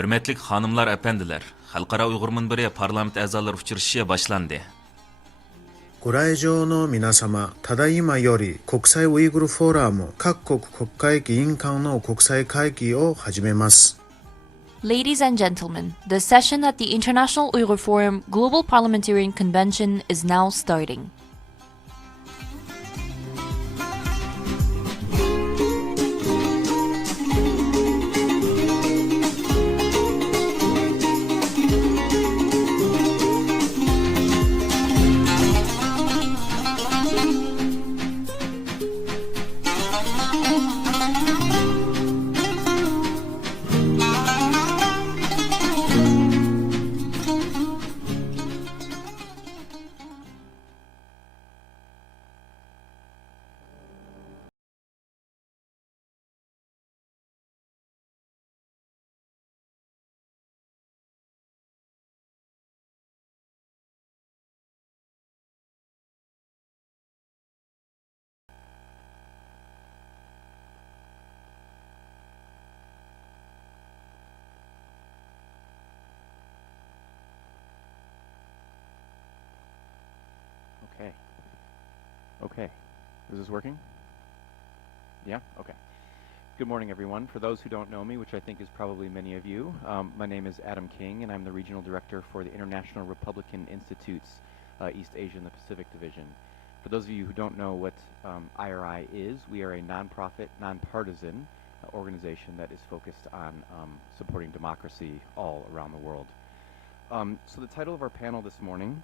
Hürmetlik hanımlar, efendiler, Xalqaro Uyg'ur minbari parlament a'zolari uchrashishi boshlandi. ご来場の皆様、ただいまより国際ウイグルフォーラム各国国会議員間の国際会議を始めます。Ladies and gentlemen, the session at the International Uyghur Forum Global Parliamentarian Convention is now starting. Okay. Is this working? Yeah? Okay. Good morning, everyone. For those who don't know me, which I think is probably many of you, my name is Adam King, and I'm the Regional Director for the International Republican Institute's East Asia and the Pacific Division. For those of you who don't know what IRI is, we are a nonprofit, nonpartisan organization that is focused on supporting democracy all around the world. So the title of our panel this morning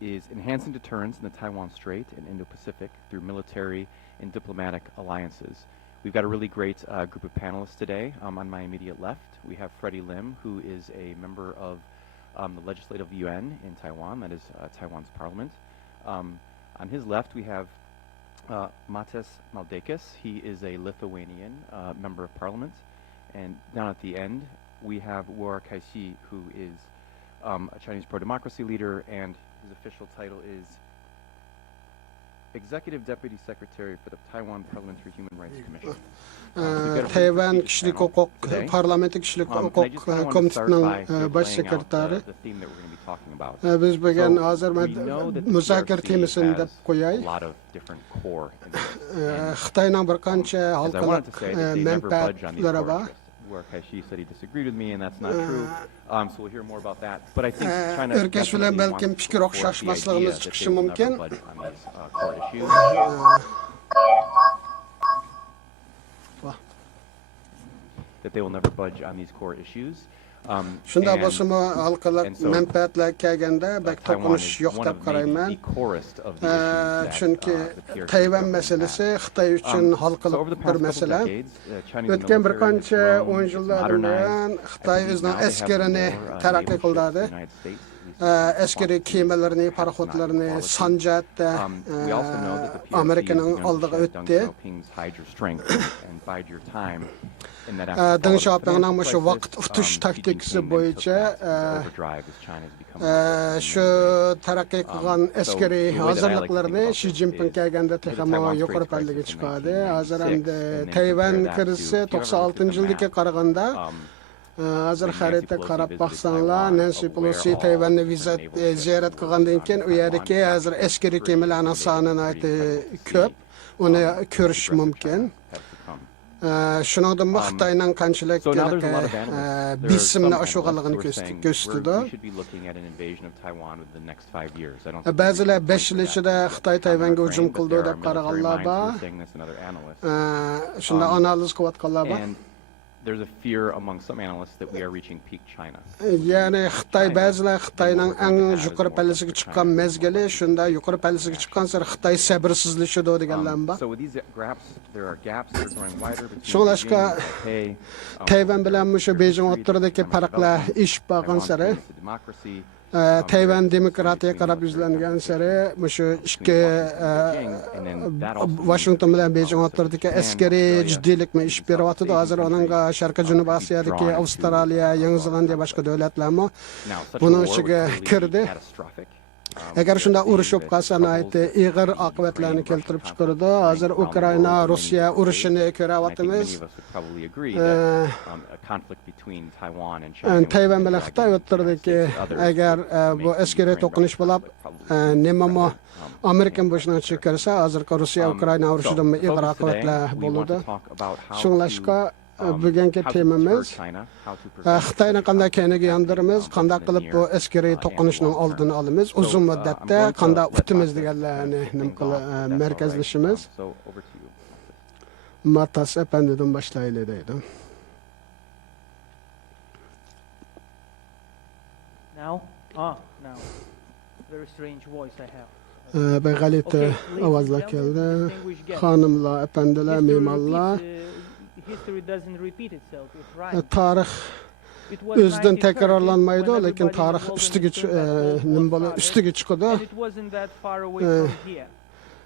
is Enhancing Deterrence in the Taiwan Strait and Indo-Pacific Through Military and Diplomatic Alliances. We've got a really great group of panelists today. On my immediate left, we have Freddie Lim, who is a member of the Legislative Yuan in Taiwan, that is Taiwan's parliament. On his left, we have Matas Maldakis. He is a Lithuanian member of parliament. And down at the end, we have War Kaishi, who is a Chinese pro-democracy leader, and his official title is Executive Deputy Secretary for the Taiwan Parliamentary Human Rights Commission. Tayvan Kişilik Hukuk Parlamenter Kişilik Hukuk Komitesi'nin baş sekreteri. Biz bugün hazır müzakere temasını da koyayız. Xitayning bir qancha halqalik menfaatlari bor. Kaishi said he disagreed with me, and that's not true. So we'll hear more about that. But I think China Erkeş bilen belki fikir okşaşmaslığımız çıkışı mümkün. That they will never budge on these core issues. Şunda basımı halkalık menfaatler kelgende bek tokunuş yok dep qarayman. Çünkü Tayvan meselesi Xitay üçün halkalık bir mesele. Ötken bir qancha 10 yıllardan buyon Xitay o'zining askerini taraqqiy qildi. Askeri kemalarini, paraxodlarini Sanjatda Amerikaning oldiga o'tdi. Deng Xiaopingning shu vaqt tutuş taktikasi bo'yicha shu taraqqiy qilgan askeri hozirliklarini Xi Jinping kelganda texmo yuqori pallaga chiqadi. Hozir endi Tayvan kirisi 96-yilga qaraganda hozir xaritga qarab baqsanglar, Nancy Pelosi Tayvanni ziyorat qilgandan keyin u yerdagi hozir askeri kemalarning soni ko'p. Uni ko'rish mumkin. Shuningdek Xitoyning qanchalik besimni oshirganligini ko'rsatdi. Ba'zilar 5 yil ichida Xitoy Tayvanga hujum qildi deb qaraganlar bor. Shunda analiz qilayotganlar bor. There's a fear among some analysts that we are reaching peak China. Yani Xitoy ba'zilar Xitoyning eng yuqori pallasiga chiqqan mezgili, shunda yuqori pallasiga chiqqan sari Xitoy sabrsizlashadi deganlar bor. So with these gaps, there are gaps that are growing wider between Shunlashqa Tayvan bilan shu Beijing o'rtasidagi farqlar ish borgan sari Tayvan demokratiyaga qarab yuzlangan sari shu ikki Washington bilan Beijing o'rtasidagi askariy jiddiylikmi ish beryapti. Hozir uningga Sharqiy Janubiy Osiyodagi Avstraliya, Yangi Zelandiya boshqa davlatlarmi buning ichiga kirdi. Agar shunda urushib qolsa ig'ir oqibatlarni keltirib chiqardi. Hozir Ukraina Rossiya urushini ko'ryapmiz. Tayvan bilan Xitoy o'rtasidagi agar bu askariy to'qinish bo'lib, nima Amerikan boshini chiqarsa, hozirgi Rossiya Ukraina urushidan ig'ir oqibatlar bo'ladi. Shunglashqa bugungi temamiz Xitoyni qanday keyniga yondiramiz, qanday qilib bu askariy to'qinishning oldini olamiz, uzun muddatda qanday utimiz deganlarni markazlashimiz. Matas apandidan boshlaylik deydi. Now? Now. Very strange voice I have. Beg'alit ovozlar keldi. Xonimlar, apandilar, me'morlar. History doesn't repeat itself. It rhymes. Tarix o'zidan takrorlanmaydi, lekin tarix ustiga chiqadi. And it wasn't that far away from here.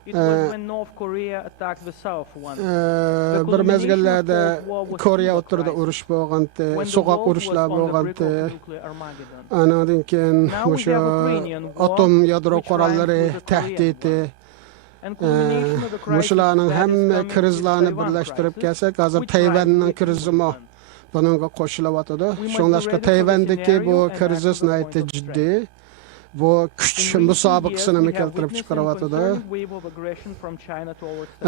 It was when North Korea attacked the South once. Bir mezgillarda Koreya o'rtasida urush bo'lgandi, so'qoq urushlar bo'lgandi. Anadan keyin o'sha atom yadro qurollari tahdidi Muşlarning hamma krizlarni birlashtirib kelsak, hozir Tayvanning krizimi bunga qo'shilyapti. Shunlashqa Tayvandagi bu kriz nihoyatda jiddiy. Bu kuch musobaqasini keltirib chiqaryapti.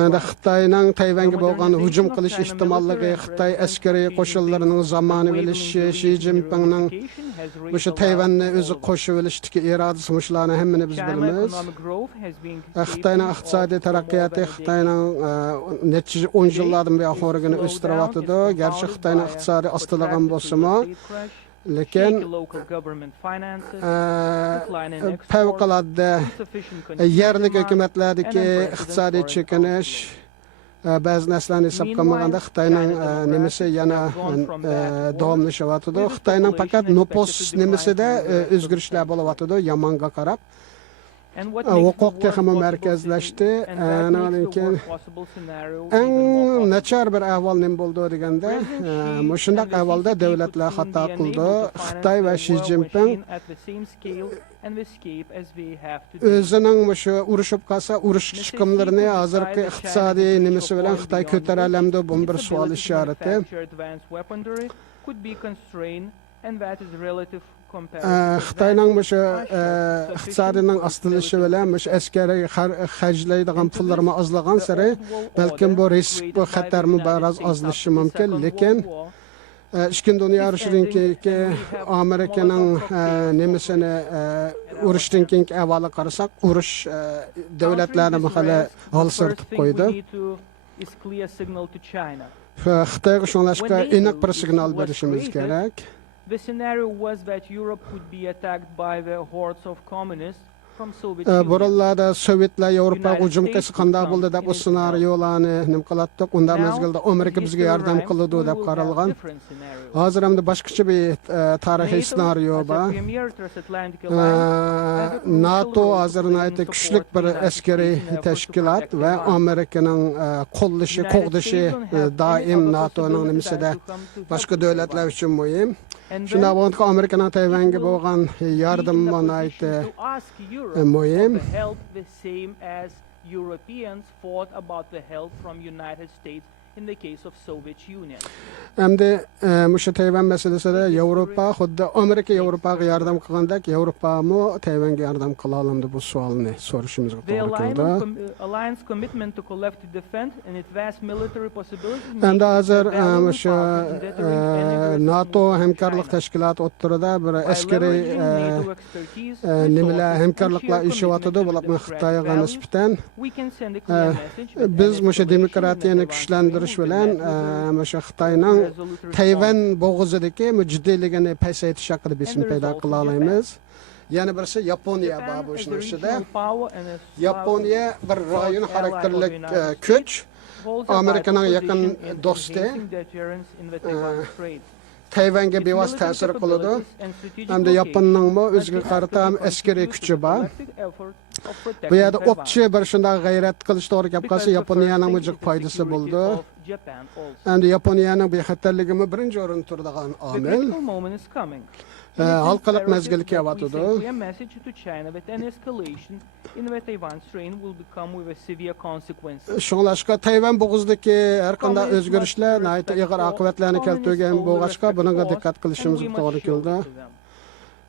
Endi Xitoyning Tayvanga bo'lgan hujum qilish ehtimolligi, Xitoy askariy qo'shinlarining zamonaviylashshi, Xi Jinpingning o'sha Tayvanni o'zi qo'shib olishdagi irodasi mushlarni hammani biz bilamiz. Xitoyning iqtisodiy taraqqiyoti Xitoyning necha 10 yillardan beri oxirgini o'stiryapti. Garchi Xitoyning iqtisodi ostilagan bo'lsa-mu, lekin favqulodda yerlik hukumatlardagi iqtisodiy chekinish ba'zi narsalarni hisobga olmaganda Xitoyning nimasi yana davomlashyapti. Xitoyning faqat nupus nimasida o'zgarishlar bo'lyapti, yomonga qarab. Huquq texmi markazlashdi. Eng nachar bir ahvol nim bo'ldi deganda, shunday ahvolda davlatlar xato qildi. Xitoy va Xi Jinping o'zining shu urushib qolsa, urush chiqimlarini hozirgi iqtisodiy nimasi bilan Xitoy ko'taralamdi, bu bir savol ishorati. Xitoyning o'sha iqtisodining ostilishi bilan o'sha askariy xarjlaydigan pullarni ozlagan sari balkim bu risk, bu xatarmi biroz ozlishi mumkin, lekin Ikkinchi dunyo urushidan keyin Amerikaning nimasini urushdan keyin avval qarasak, urush davlatlarni hali holsirtib qo'ydi. Xitoyga shunlashqa aniq bir signal berishimiz kerak. The scenario was that Europe could be attacked by the hordes of communists from Soviet Burunlarda Sovetlar Yevropaga hujum qilsa qanday bo'ldi deb o ssenariylarni nim qilatdik. Unda mezgilda Amerika bizga yordam qiladi deb qaralgan. Hozir ham boshqacha bir tarixiy ssenariyo bor. NATO hozirnayda kuchli bir askariy tashkilot va Amerikaning qo'llashi, qo'g'dishi doim NATOning nimasida boshqa davlatlar uchun muhim. Shunday bo'lib, Amerikaning Tayvanga bo'lgan yordami nihoyatda muhim. Europeans fought about the help from United States in the case of Soviet Union. Endi o'sha Tayvan masalasida Yevropa xuddi Amerika Yevropaga yordam qilgandek, Yevropami Tayvanga yordam qila olamdi, bu savolni so'rashimizga to'g'ri keldi. Alliance commitment to collective defense and its vast military possibilities. Endi hozir o'sha NATO hamkorlik tashkiloti o'rtasida bir askariy nimalar hamkorliklar ishyapti, bular Xitoyga nisbatan biz o'sha demokratiyani kuchlantirish bilan o'sha Xitoyning Tayvan bo'g'izidagi jiddiyligini pasaytirish haqida besim paydo qila olamiz. Yana birisi Yaponiya bor bu ishning ichida. Yaponiya bir rayon xarakterlik kuch, Amerikaning yaqin do'sti. Tayvanga bevosita ta'sir qiladi. Hamda Yaponning o'ziga qarata askariy kuchi bor. Bu yerda o'qchi bir shunday g'ayrat qilish to'g'ri gap qilsa, Yaponiyaning o'ziga foydasi bo'ldi. Endi Yaponiyaning bexatarligimi birinchi o'rinda turadigan omil. halqalıq mezgili kelyapdydy. A message to China that an escalation in the Taiwan strain will become with a severe consequences. Şoňlaşka Tayvan boğuzdaki her qanday özgörüşler näýte ýygar akıbetlerini keltirgen boğaçka bunaga dikkat kılışymyz toğry keldi.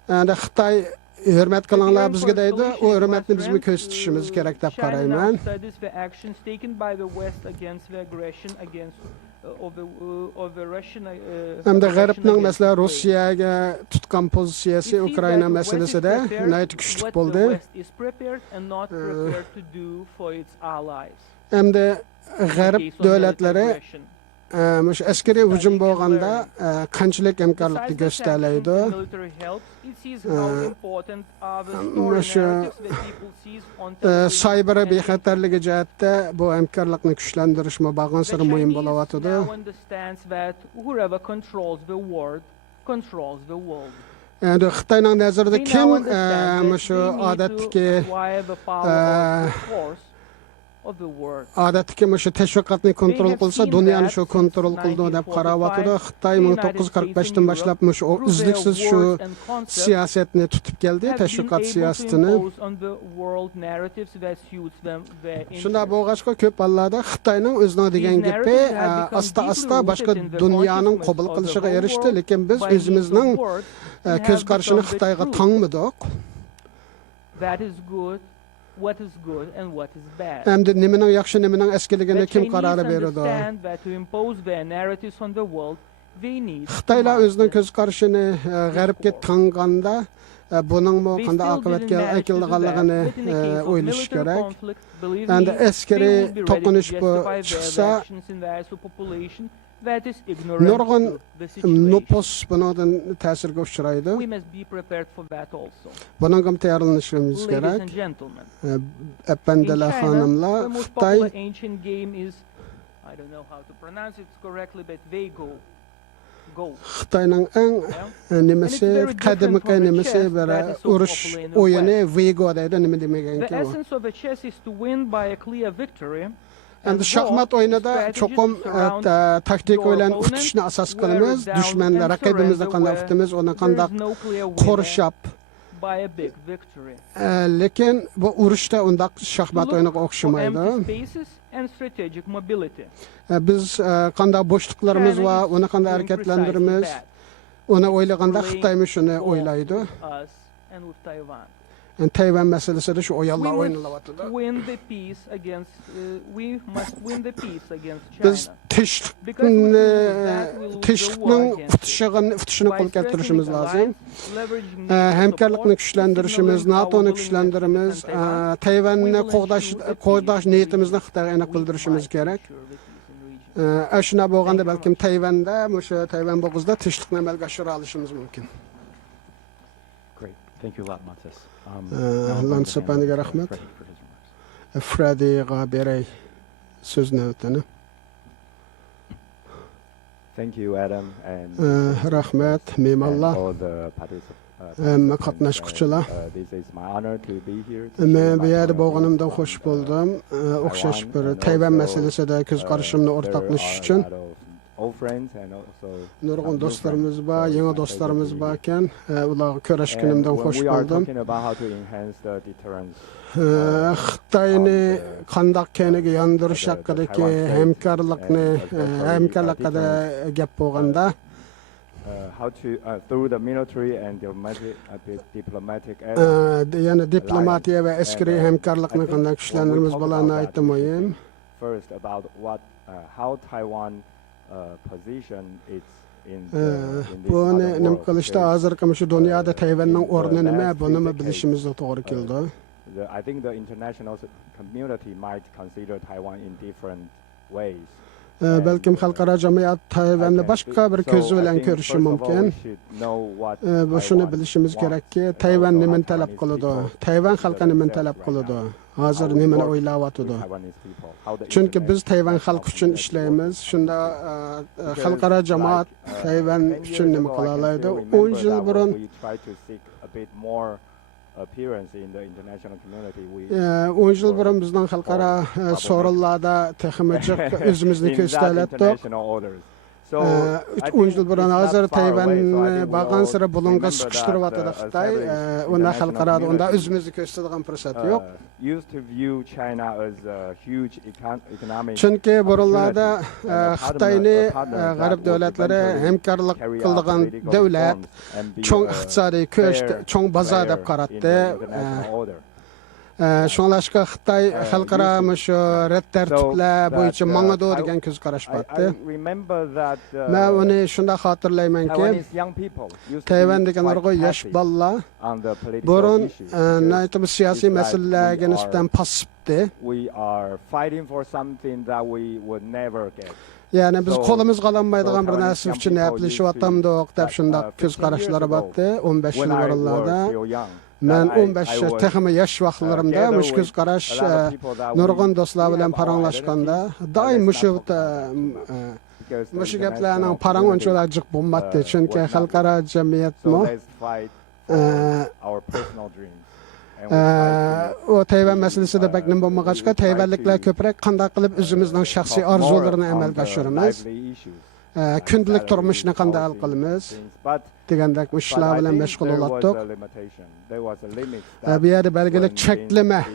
Anda Xitay hürmet kılаңlar bizge deydi, o hürmetni biz köstüşimiz gerek dep garaýman. Hem de Garipning mesela Russiyaga tutkan pozisiyasi Ukraina meselesinde näýte güçlük boldy. Hem de Garip döwletleri muş askeri hüjüm bolganda kançylyk hemkarlykdy gösterleydi. Muş cyber bexatarligi jihatda bu hemkarlykny güçlendirişme bagynsyry muhim bolawatydy. Endi Xitayning nazarida kim muş adatdaki adatdaki şu teşvikatni kontrol kılsa dünyanı şu kontrol kıldı dep garawatydy. Xitay 1945'ten başlap şu üzlüksiz şu siyasetini tutup geldi, teşvikat siyasetini. Şunda boğaçka köp ballarda Xitayning özüne degen gepi asta başka dünyanın kabul kılışıga erişdi, lekin biz özümüzning köz karşını Xitayga taňmadyk. What is good and what is bad. Hem de nimenin yaxşı nimenin eskiligini kim kararı berdi? Xitaylar özünün köz karşını garipke taňganda bunun mu qanday akıbetke akıllıgalygyny oýlaş gerek. Endi eskeri tokunuş bu çıksa nurgun nupus bundan täsirge uçraýdy. Bunun gam taýarlanýarymyz gerek. Efendiler, hanımlar, Xitay Xitayning eng nimesi kadimki nimesi bere uruş oyunu Vigo deydi, nime demegenki o. Endi şahmat oyunida çokum taktik bilen utuşni asas kılymyz, düşmanlar rakibimizde qanday utimiz, onu qanday qoruşap. Lekin bu urushda undaq şahmat oyunuga okşamaydı. Biz qanday boşluklarımız var, onu qanday hareketlendirimiz, onu oylaganda Xitay şunu oylaydı. Tayvan meselesi de şu oyallar oynalawatydy. Biz teşvikning tutuşyny kol keltirişimiz lazım. Hemkarlykny güçlendirişimiz, NATO'ny güçlendirimiz, Tayvanny qoğdaş niýetimizni Xitayga enak bildirişimiz gerek. Aşına bolganda belkim Tayvanda, muşu Tayvan boğuzda teşvikni amalga aşyra alışymyz mümkin. Great. Thank you a lot, Matis. Lan sepaniga rahmat. Freddy'ga berey söz nöbetini. Thank you, Adam, and rahmat, memallah. all the participants. Qatnaşqçılar. This is my honor to be here. Men bu ýerde bolganymdan hoş boldum. Okşaş bir Tayvan meselesinde köz karşımny ortaklaşyş üçin. Nurgun dostlarımız var, yeni dostlarımız barken, ular köreşkinimden hoş boldum. Xitayny qandaq kenigi yandırış hakkındaki hemkarlıkda gap bolganda through the military and diplomatic yani diplomatiya ve askeri hemkarlıkny qanday güçlendirimiz bolany aýtdy moýym. First about how Taiwan position its bu nim kılışta hazırkı şu dünyada Tayvan'ın ornu nime bunu bilişimiz doğru keldi. I think the international community might consider Taiwan in different ways. Belkim halkara camiat Tayvan'ı başka bir köz bilen görüşü mümkün. Bu şunu bilişimiz gerek ki Tayvan nimen talep kılıdı, Tayvan halkı nimen talep kılıdı, hazır nimen oylawatydy. Çünkü biz Tayvan halkı üçün işleyimiz, şunda halkara cemaat Tayvan üçün nime kılalaydı. 10 yıl burun appearance in the international community. 10 yıl burun bizden halkara sorullarda texmejik özümüzni kösteletdik. 10 yıl burun hazır Tayvan bağın sıra bulunga sıkıştırıp atıdı Xitay. Onda halkara onda özümüzü gösterdiğin fırsat yok. Çünkü buralarda Xitayni garip devletleri hemkarlık kıldıgan devlet çoğun iqtisadi köç, çoğun baza dep qaratdı. Şoňlaşka Xitay halkara şu ret tertipler boýunça maňa digen köz garaş batdy. Men onu şunda hatırlaymanki Tayvan degen orgo yaş balla burun näýtim siyasi meselelerge nisbeten pasipdi. Yani biz kolumuz qalanmaydigan bir näse üçin näpleşip atamdyk dep şunda köz garaşlara batdy 15 ýyl barallarda. Men 15 texmi yaş wagtlarymda muş göz garaş nurgun dostlar bilen paranlaşganda daim muşu geplerning paran onçalar jyk bolmady çünki halkara jemiyetmi o Tayvan meselesi de beklen bolmagaçka Tayvanlikler köprek kanda qılıp özümizning şahsy arzularyny amalga aşyrymyz. Kündülük turmuşyny kanda hal qılymyz degandek işler bilen meşgul bolatdyk. Bu ýerde belgilik çekleme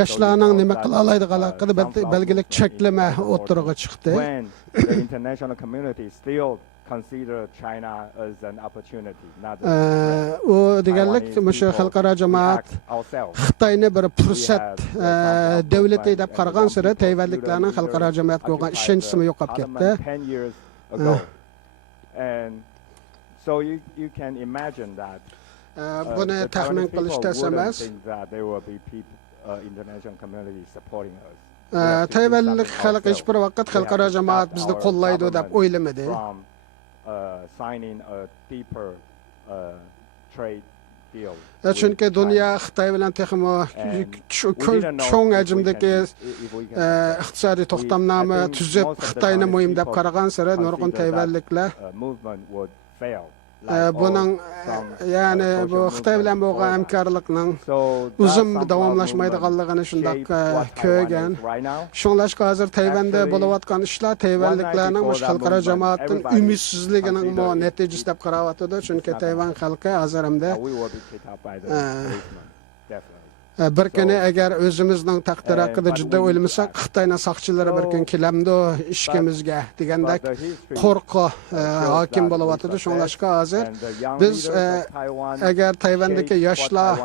yaşlarning nima qila alaýdygan hakynda belgilik çekleme oturuga çykdy. O deganlik muşu halkara jamaat Xitayny bir pursat döwleti dep garagan süre Tayvanliklarning halkara jamaat goýgan işençisi ýokap ketdi. Bunu tahmin qilish tez emas. Tayvanlik halk hiç bir wagt halkara jamaat bizni qollaýdy dep oýlamady. Çünkü dünya Xitay bilen texmo çoğun hajmdeki iqtisadi toxtamnama tüzüp Xitayny muhim dep garagan süre nurgun Tayvanlikler bunun yani bu Xitay bilen bolgan hemkarlyknyň uzun dawamlaşmaýdyganlygyny şundak köýgen. Şoňlaşka hazır Tayvanda bolup atgan işler Tayvanliklarning muş halkara jamaatdyň ümitsizliginiň mo netijesi dep garap atydy. Çünki Tayvan halky hazırmda bir kene eger özümizning takdiri hakkında jiddi oýlamasak Xitayna sakçylary bir gün kilemdi işkemizge degandek korku hakim bolup atydy. Şoňlaşka hazır biz eger Tayvandaky ýaşlar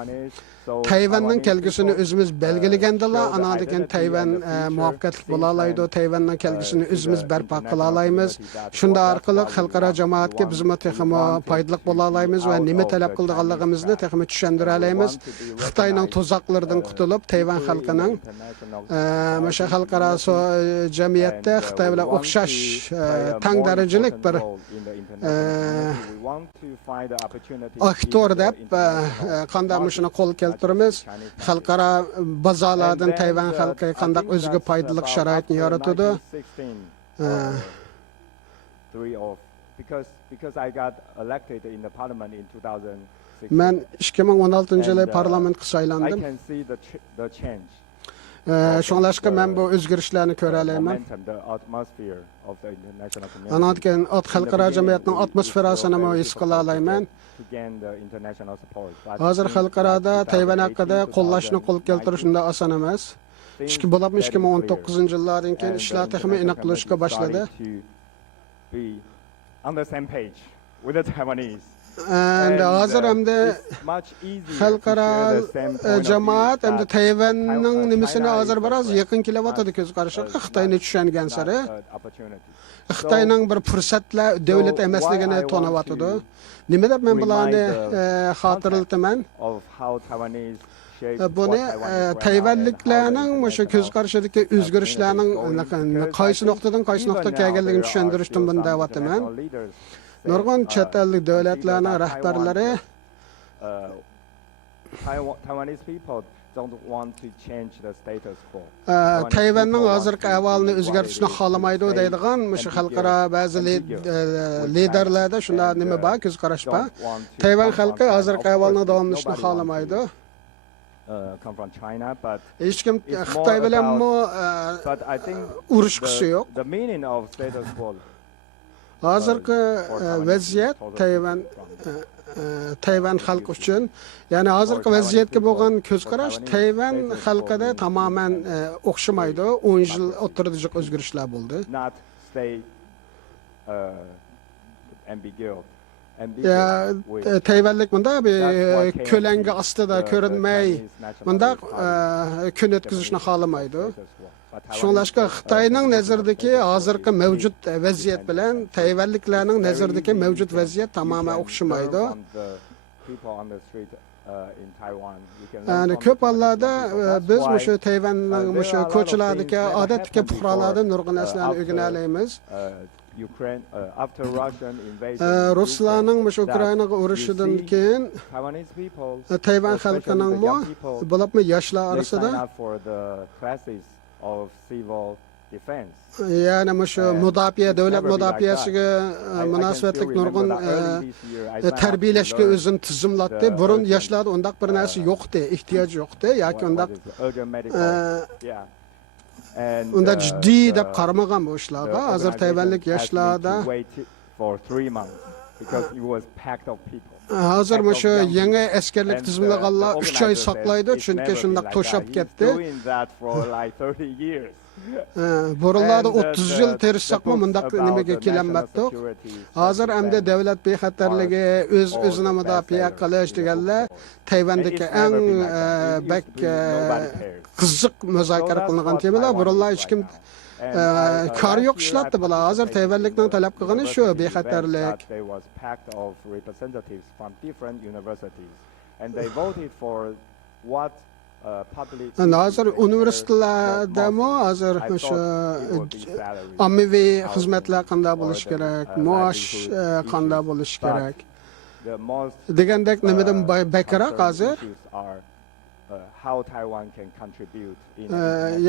Tayvan'ın kelgisini özümüz belgilegendila, ana degen Tayvan muvaffaqiyetli bola alaydy, Tayvan'ın kelgisini özümüz berpa kıla alaymiz. Şunda arkaly halkara jamaatga bizme texmi paýdalyk bola alaymiz we nime talap kıldyganlygymyzny texmi düşendire alaymiz. Xitaynyň tuzaklarından kutulup Tayvan halkynyň meşe halkara jamiyetde Xitay bilen okşaş taň derejelik bir aktor dep kandamışyna kol keltirimiz. Halkara bazalardan Tayvan halky kandak özgü paýdalyk şaraitni ýaratydy. Men 2016-njy ýyly parlamentga saýlandym. Şoňlaşka men bu özgürişlerini köre alayman. Anadken halkara jamiýetiniň atmosferasyny his kıla alayman. Hazır halkarada Tayvan hakkında kollaşını kol keltirişinde asan emas. 2019-njy ýyllardan keyin işler tehmi iniqlaşyka başlady. Hazır hemde halkara jamaat hemde Tayvan'ın nimisine hazır biraz yakın kilovatady köz garaşyk Xitayny düşengen sary. Xitaynyň bir pursatla döwlet emasligini tonawatydy. Nime dep men bulany hatırlatyman. Bunu Tayvanliklarning muşu köz garaşydaky özgürişleriniň kaýsy noktadan kaýsy noktaga kelgenligini düşündirişdim bunu dawatyman. Nurgun çet ellik döwletleriniň rahbarlary Tayvan'ın hazırki ahvalını özgertişini halamaydı deydigan muşu halkara bazı liderlerde şunda nime ba köz garaş ba Tayvan halkı hazırki ahvalını dawamlaşyny halamaydy. come from China, but hech kim it's more Xitoy bilan but I think urushqisi yo'q. the meaning of status quo Hozirgi vaziyat Tayvan xalqi uchun, ya'ni hozirgi vaziyatga bo'lgan ko'z qarash Tayvan xalqida tamoman o'xshamaydi. 10 yil o'tirdi jiq o'zgarishlar bo'ldi. not stay ambiguous. Ya Tayvanlik bunda bir ko'langi ostida ko'rinmay, bunda kun o'tkazishni xohlamaydi. Shunlashqa Xitoyning nazaridagi hozirgi mavjud vaziyat bilan Tayvanliklarning nazaridagi mavjud vaziyat tamoman o'xshamaydi. Yani ko'p hollarda biz o'sha Tayvanning o'sha ko'chalardagi odatdagi fuqarolardan nurg'un narsalarni o'rgana olamiz. Ruslarning o'sha Ukrainaga urushidan keyin Tayvan xalqining bo'libmi yoshlar orasida yani o'sha mudofaa davlat mudofaasiga munosabatli nurg'un tarbiyalashga o'zini tizimlatdi. Burun yoshlarda undaq bir narsa yo'qdi, ehtiyoj yo'qdi yoki unda jiddiy deb qaramagan bu ishlarga. Hozir Tayvanlik yoshlarda hozir o'sha yangi askarlik tizimlaganlar 3 oy saqlaydi, chunki shundaq to'shab ketdi. Burunlarda 30 yil tirishsaqmi bundaq nimaga kelanmatdi. Hozir hamda davlat bexatarligi, o'zini mudofaa qilish deganlar Tayvandagi eng bak qiziq muzokara qilingan temalar. Burunlar hech kim kar yo'q ishlatdi bular. Hozir Tayvanlikning talab qilgani shu bexatarlik. Hozir universitetlardami hozir o'sha ommaviy xizmatlar qanday bo'lishi kerak, maosh qanday bo'lishi kerak degandek nimadan bakroq hozir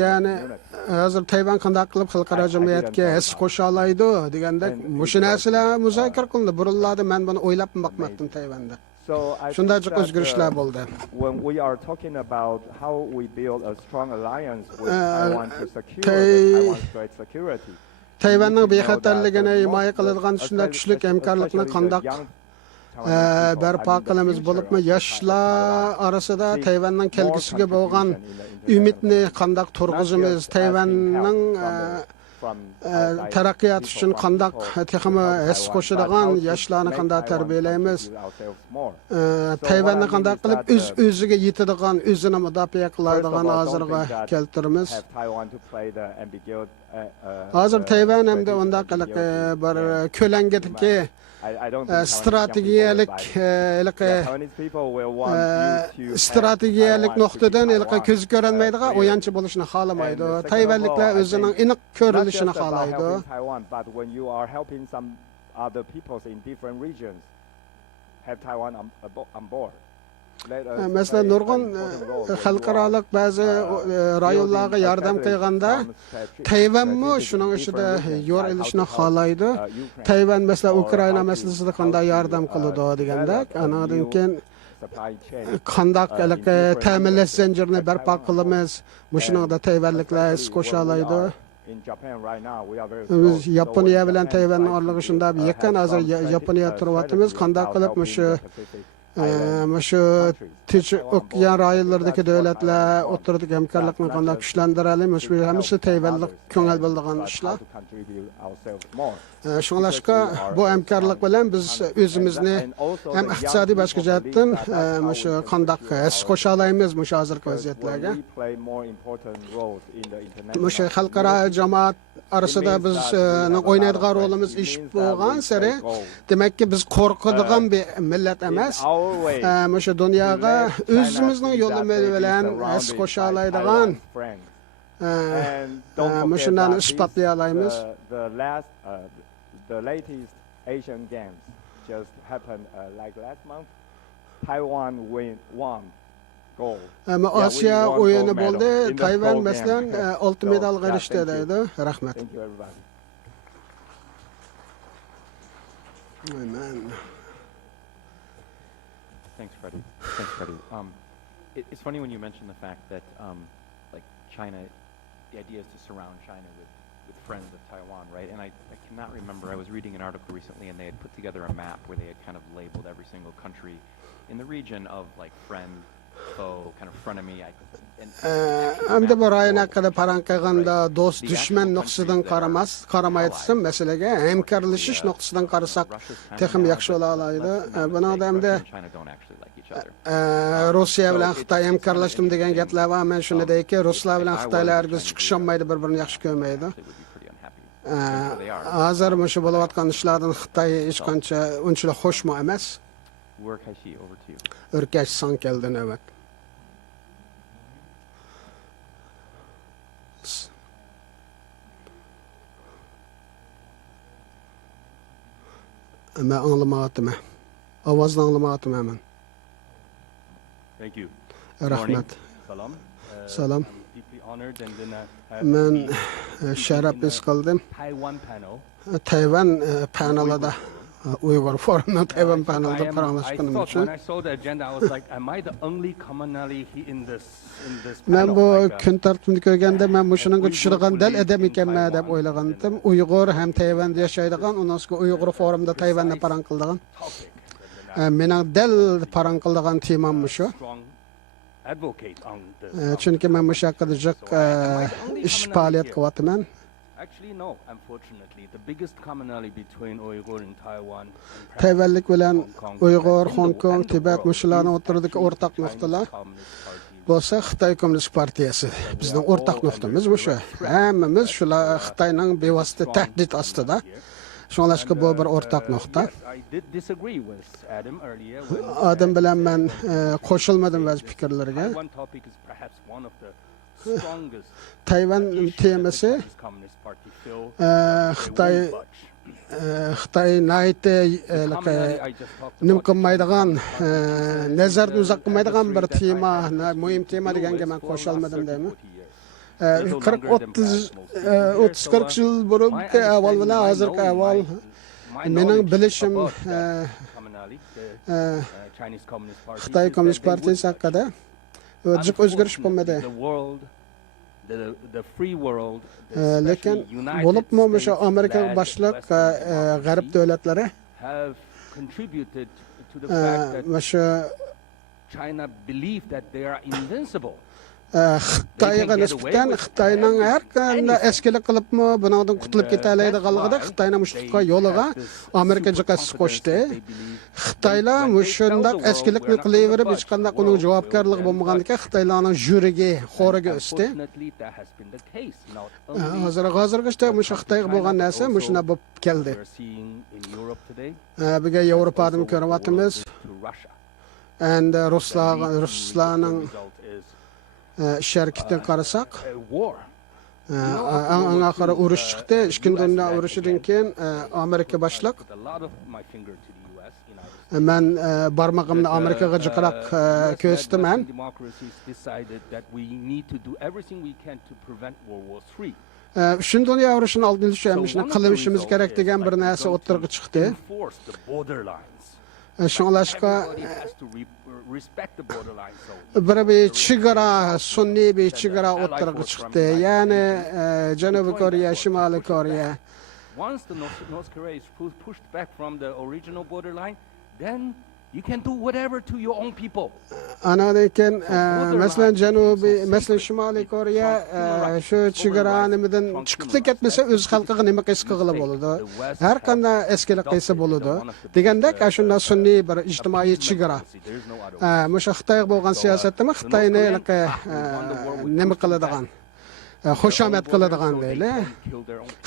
yani hozir Tayvan qanday qilib xalqaro jamiyatga his qo'sha oladi degandek mushu narsalar muzokara qilindi. Burunlarda men buni o'ylab boqmadim Tayvanda. Shunday jiq o'zgarishlar bo'ldi. When we are talking about how we build a strong alliance with Taiwan to secure Taiwan's great security. Tayvanning bexatarligini himoya qiladigan shunday kuchli hamkorlikni qanday barpo qilamiz bo'libmi? Yoshlar orasida Tayvanning kelgusiga bo'lgan umidni qanday turg'izamiz? Tayvanning taraqqiyot uchun qanday texmi his qo'shadigan yoshlarni qanday tarbiyalaymiz? Tayvanni qanday qilib o'ziga yetadigan, o'zini mudofaa qiladigan hozirga keltiramiz. Hozir Tayvan hamda unda qiliq bir ko'langidagi strategiyalik nuqtadan ko'z ko'rinmaydigan o'yanchi bo'lishni xohlamaydi. Tayvanliklar o'zining aniq ko'rilishini xohlaydi. But when you are helping some other peoples in different regions, have Taiwan on board. Masalan, nurg'un xalqaroliq ba'zi rayonlarga yordam qilganda Tayvanmi shuning ichida yo'l olishni xohlaydi. Tayvan masalan Ukraina masalasida qanday yordam qiladi degandek, anadan keyin qanday ta'minlash zanjirini barpo qilamiz. Shuningda Tayvanliklar his qo'sha oladi. Biz Yaponiya bilan Tayvanning oraligi shunday yaqin. Hozir Yaponiya turyapmiz. Qanday qilib shu Tinch okean rayonlaridagi davlatlar o'rtasidagi hamkorlikni qanday kuchlantiramiz? Shu hamisha Tayvanlik ko'ngil bildigan ishlar. Shunlashqa bu hamkorlik bilan biz o'zimizni ham iqtisodiy boshqa jihatdan shu qanday his qo'sha olamiz shu hozirgi vaziyatlarga. Shu xalqaro jamoat arasida biz o'ynaydigan rolimiz ish bo'lgan sari, demakki biz qo'rqadigan bir millat emas. Shu dunyoga o'zimizning yo'limiz bilan his qo'sha oladigan shundan isbotlay olamiz. The latest Asian Games just happened like last month. Taiwan won gold. Osiyo o'yini bo'ldi. Tayvan masalan 6 medalga erishdi deydi. Rahmat. Thank you everybody. Amen. Thanks, Freddie. Thanks, Freddie. It's funny when you mention the fact that, like China, the idea is to surround China with friends of Taiwan, right? And I cannot remember, I was reading an article recently and they had put together a map where they had kind of labeled every single country in the region of like friend, foe, kind of frenemy. Hamda bu rayın hakkında paranqaganda dost düşman nuqsıdan qaramayıtsın meselege hemkarlashish nuqsıdan qarasak texim yaxshi bo'la oladi. Buna da hamda Rossiya bilan Xitoy hemkarlashdim degan gaplar va men shuni deyki, Ruslar bilan Xitoylar biz chiqisholmaydi, bir-birini yaxshi ko'rmaydi. Hozir shu bo'layotgan ishlardan Xitoy hech qancha unchalik xushmo emas. O'rkash son keldi navbat. Men anlamayapman. Ovozni anlamayapman men. Thank you. Rahmat. Salam. Salam. I'm deeply honored and then Men sharaf his qildim. Taiwan panel. Tayvan panelida Uyghur forumda Tayvan panelida qaranglaşganim When uchun I saw the agenda, I was like, am I the only commonality in this men panel? bu Like, kun tartibini ko'rganda men mushuninga tushirgan dal adam ekanman deb o'ylagandim. Uyg'ur ham Tayvanda yashaydigan, undan so'ng Uyg'ur forumda Tayvanni parang qildigan. Mening dal parang qildigan temam shu. strong advocate on this. Chunki men bu haqida jiq ish faoliyat qilyapman. Actually, no. Unfortunately, the biggest commonality between Uyghur and Taiwan, and Tayvanlik bilan Hong Kong, Uyg'ur, and Hong Kong, and the Tibet world mushlarning is o'rtasidagi actually o'rtaq the nuqtalar Chinese Communist Party. bo'lsa Xitoy Kommunist partiyasi. Bizning o'rtaq nuqtamiz bu shu. Hammamiz shular Xitoyning bevosita tahdid ostida. Shunlashqa bu bir o'rtaq nuqta. Yes, I did disagree with Adam earlier when Adam bilan men qo'shilmadim o'z fikrlariga. Taiwan topic is perhaps one of the strongest Tayvan temasi Chinese Communist Party feel Xitoy Xitoy nayti nim qilmaydigan nazardan uzoq qilmaydigan bir tema, muhim tema deganga men qo'shilmadim deyman. 40 yil burun avval bilan hozirgi avval mening bilishim Xitoy Kommunist partiyasi haqida jiq o'zgarish bo'lmadi. Lekin bo'libmi o'sha Amerika boshliq g'arb davlatlari o'sha China believe that they are invincible. Xitoyga nisbatan Xitoyning har qanday eskilik qilibmi bundan qutulib keta oladiganligida Xitoyning mushtiqa yo'liga Amerika jiqasi qo'shdi. Xitoylar shunday eskilikni qilaverib hech qanday uning javobgarligi bo'lmaganligi Xitoylarning jurigi, xo'riga o'sdi. Hozirgacha mushu Xitoyga bo'lgan narsa mushuna bo'lib keldi. Buga Yevropada ko'ryapmiz. And Ruslarning sharkitdan qarasak eng oxiri urush chiqdi. Ikkinchi dunyo urushidan keyin Amerika boshliq men barmog'imni Amerikaga jiqroq ko'rsataman. Shunday dunyo urushini oldini olishimizni qilishimiz kerak degan bir narsa o'tirg'i chiqdi. Shunlashqa bir chegara sunniy bir chegara o'tirg'i chiqdi. Ya'ni Janubiy Koreya, Shimoliy Koreya. Once the North Korea is pushed back from the original borderline, then you can do whatever to your own people. Anadan keyin masalan Janubiy, masalan Shimoliy Koreya shu chegaranidan chiqib ketmasa o'z xalqiga nima qilsa qilib bo'ladi. Har qanday eskilik qilsa bo'ladi. Degandek, shunda sunniy bir ijtimoiy chegara. O'sha Xitoy bo'lgan siyosatda Xitoyni nima qiladigan? Xushomat qiladigan deyli.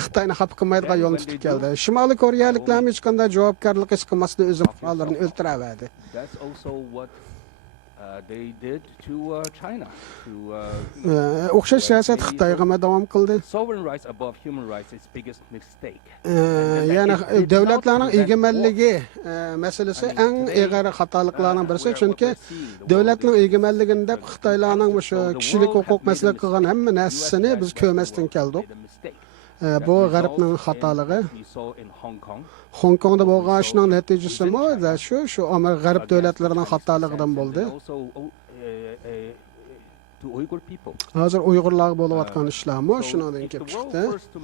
Xitoyni xafa qilmaydigan yo'lni tutib keldi. Shimoliy Koreyaliklar hech qanday javobgarlik his qilmasdan o'zim fuqarolarini o'ltiraverdi. That's also what they did to China. O'xshash siyosat Xitoyga davom qildi. Sovereign rights above human rights is biggest mistake. Ya'ni davlatlarning egemenligi masalasi eng og'ir xatoliklarning birisi, chunki davlatning egemenligini deb Xitoylarning o'sha kishilik huquq masala qilgan hamma narsasini biz ko'rmasdan keldik. Bu g'arbning xatoligi. Hong Kongda bo'lgan shuning natijasi shu Amerika g'arb davlatlarining xatoligidan bo'ldi. to Uyghur people. Hozir Uyg'urlar bo'layotgan ishlarmi So shundan if the kelib world chiqdi. were to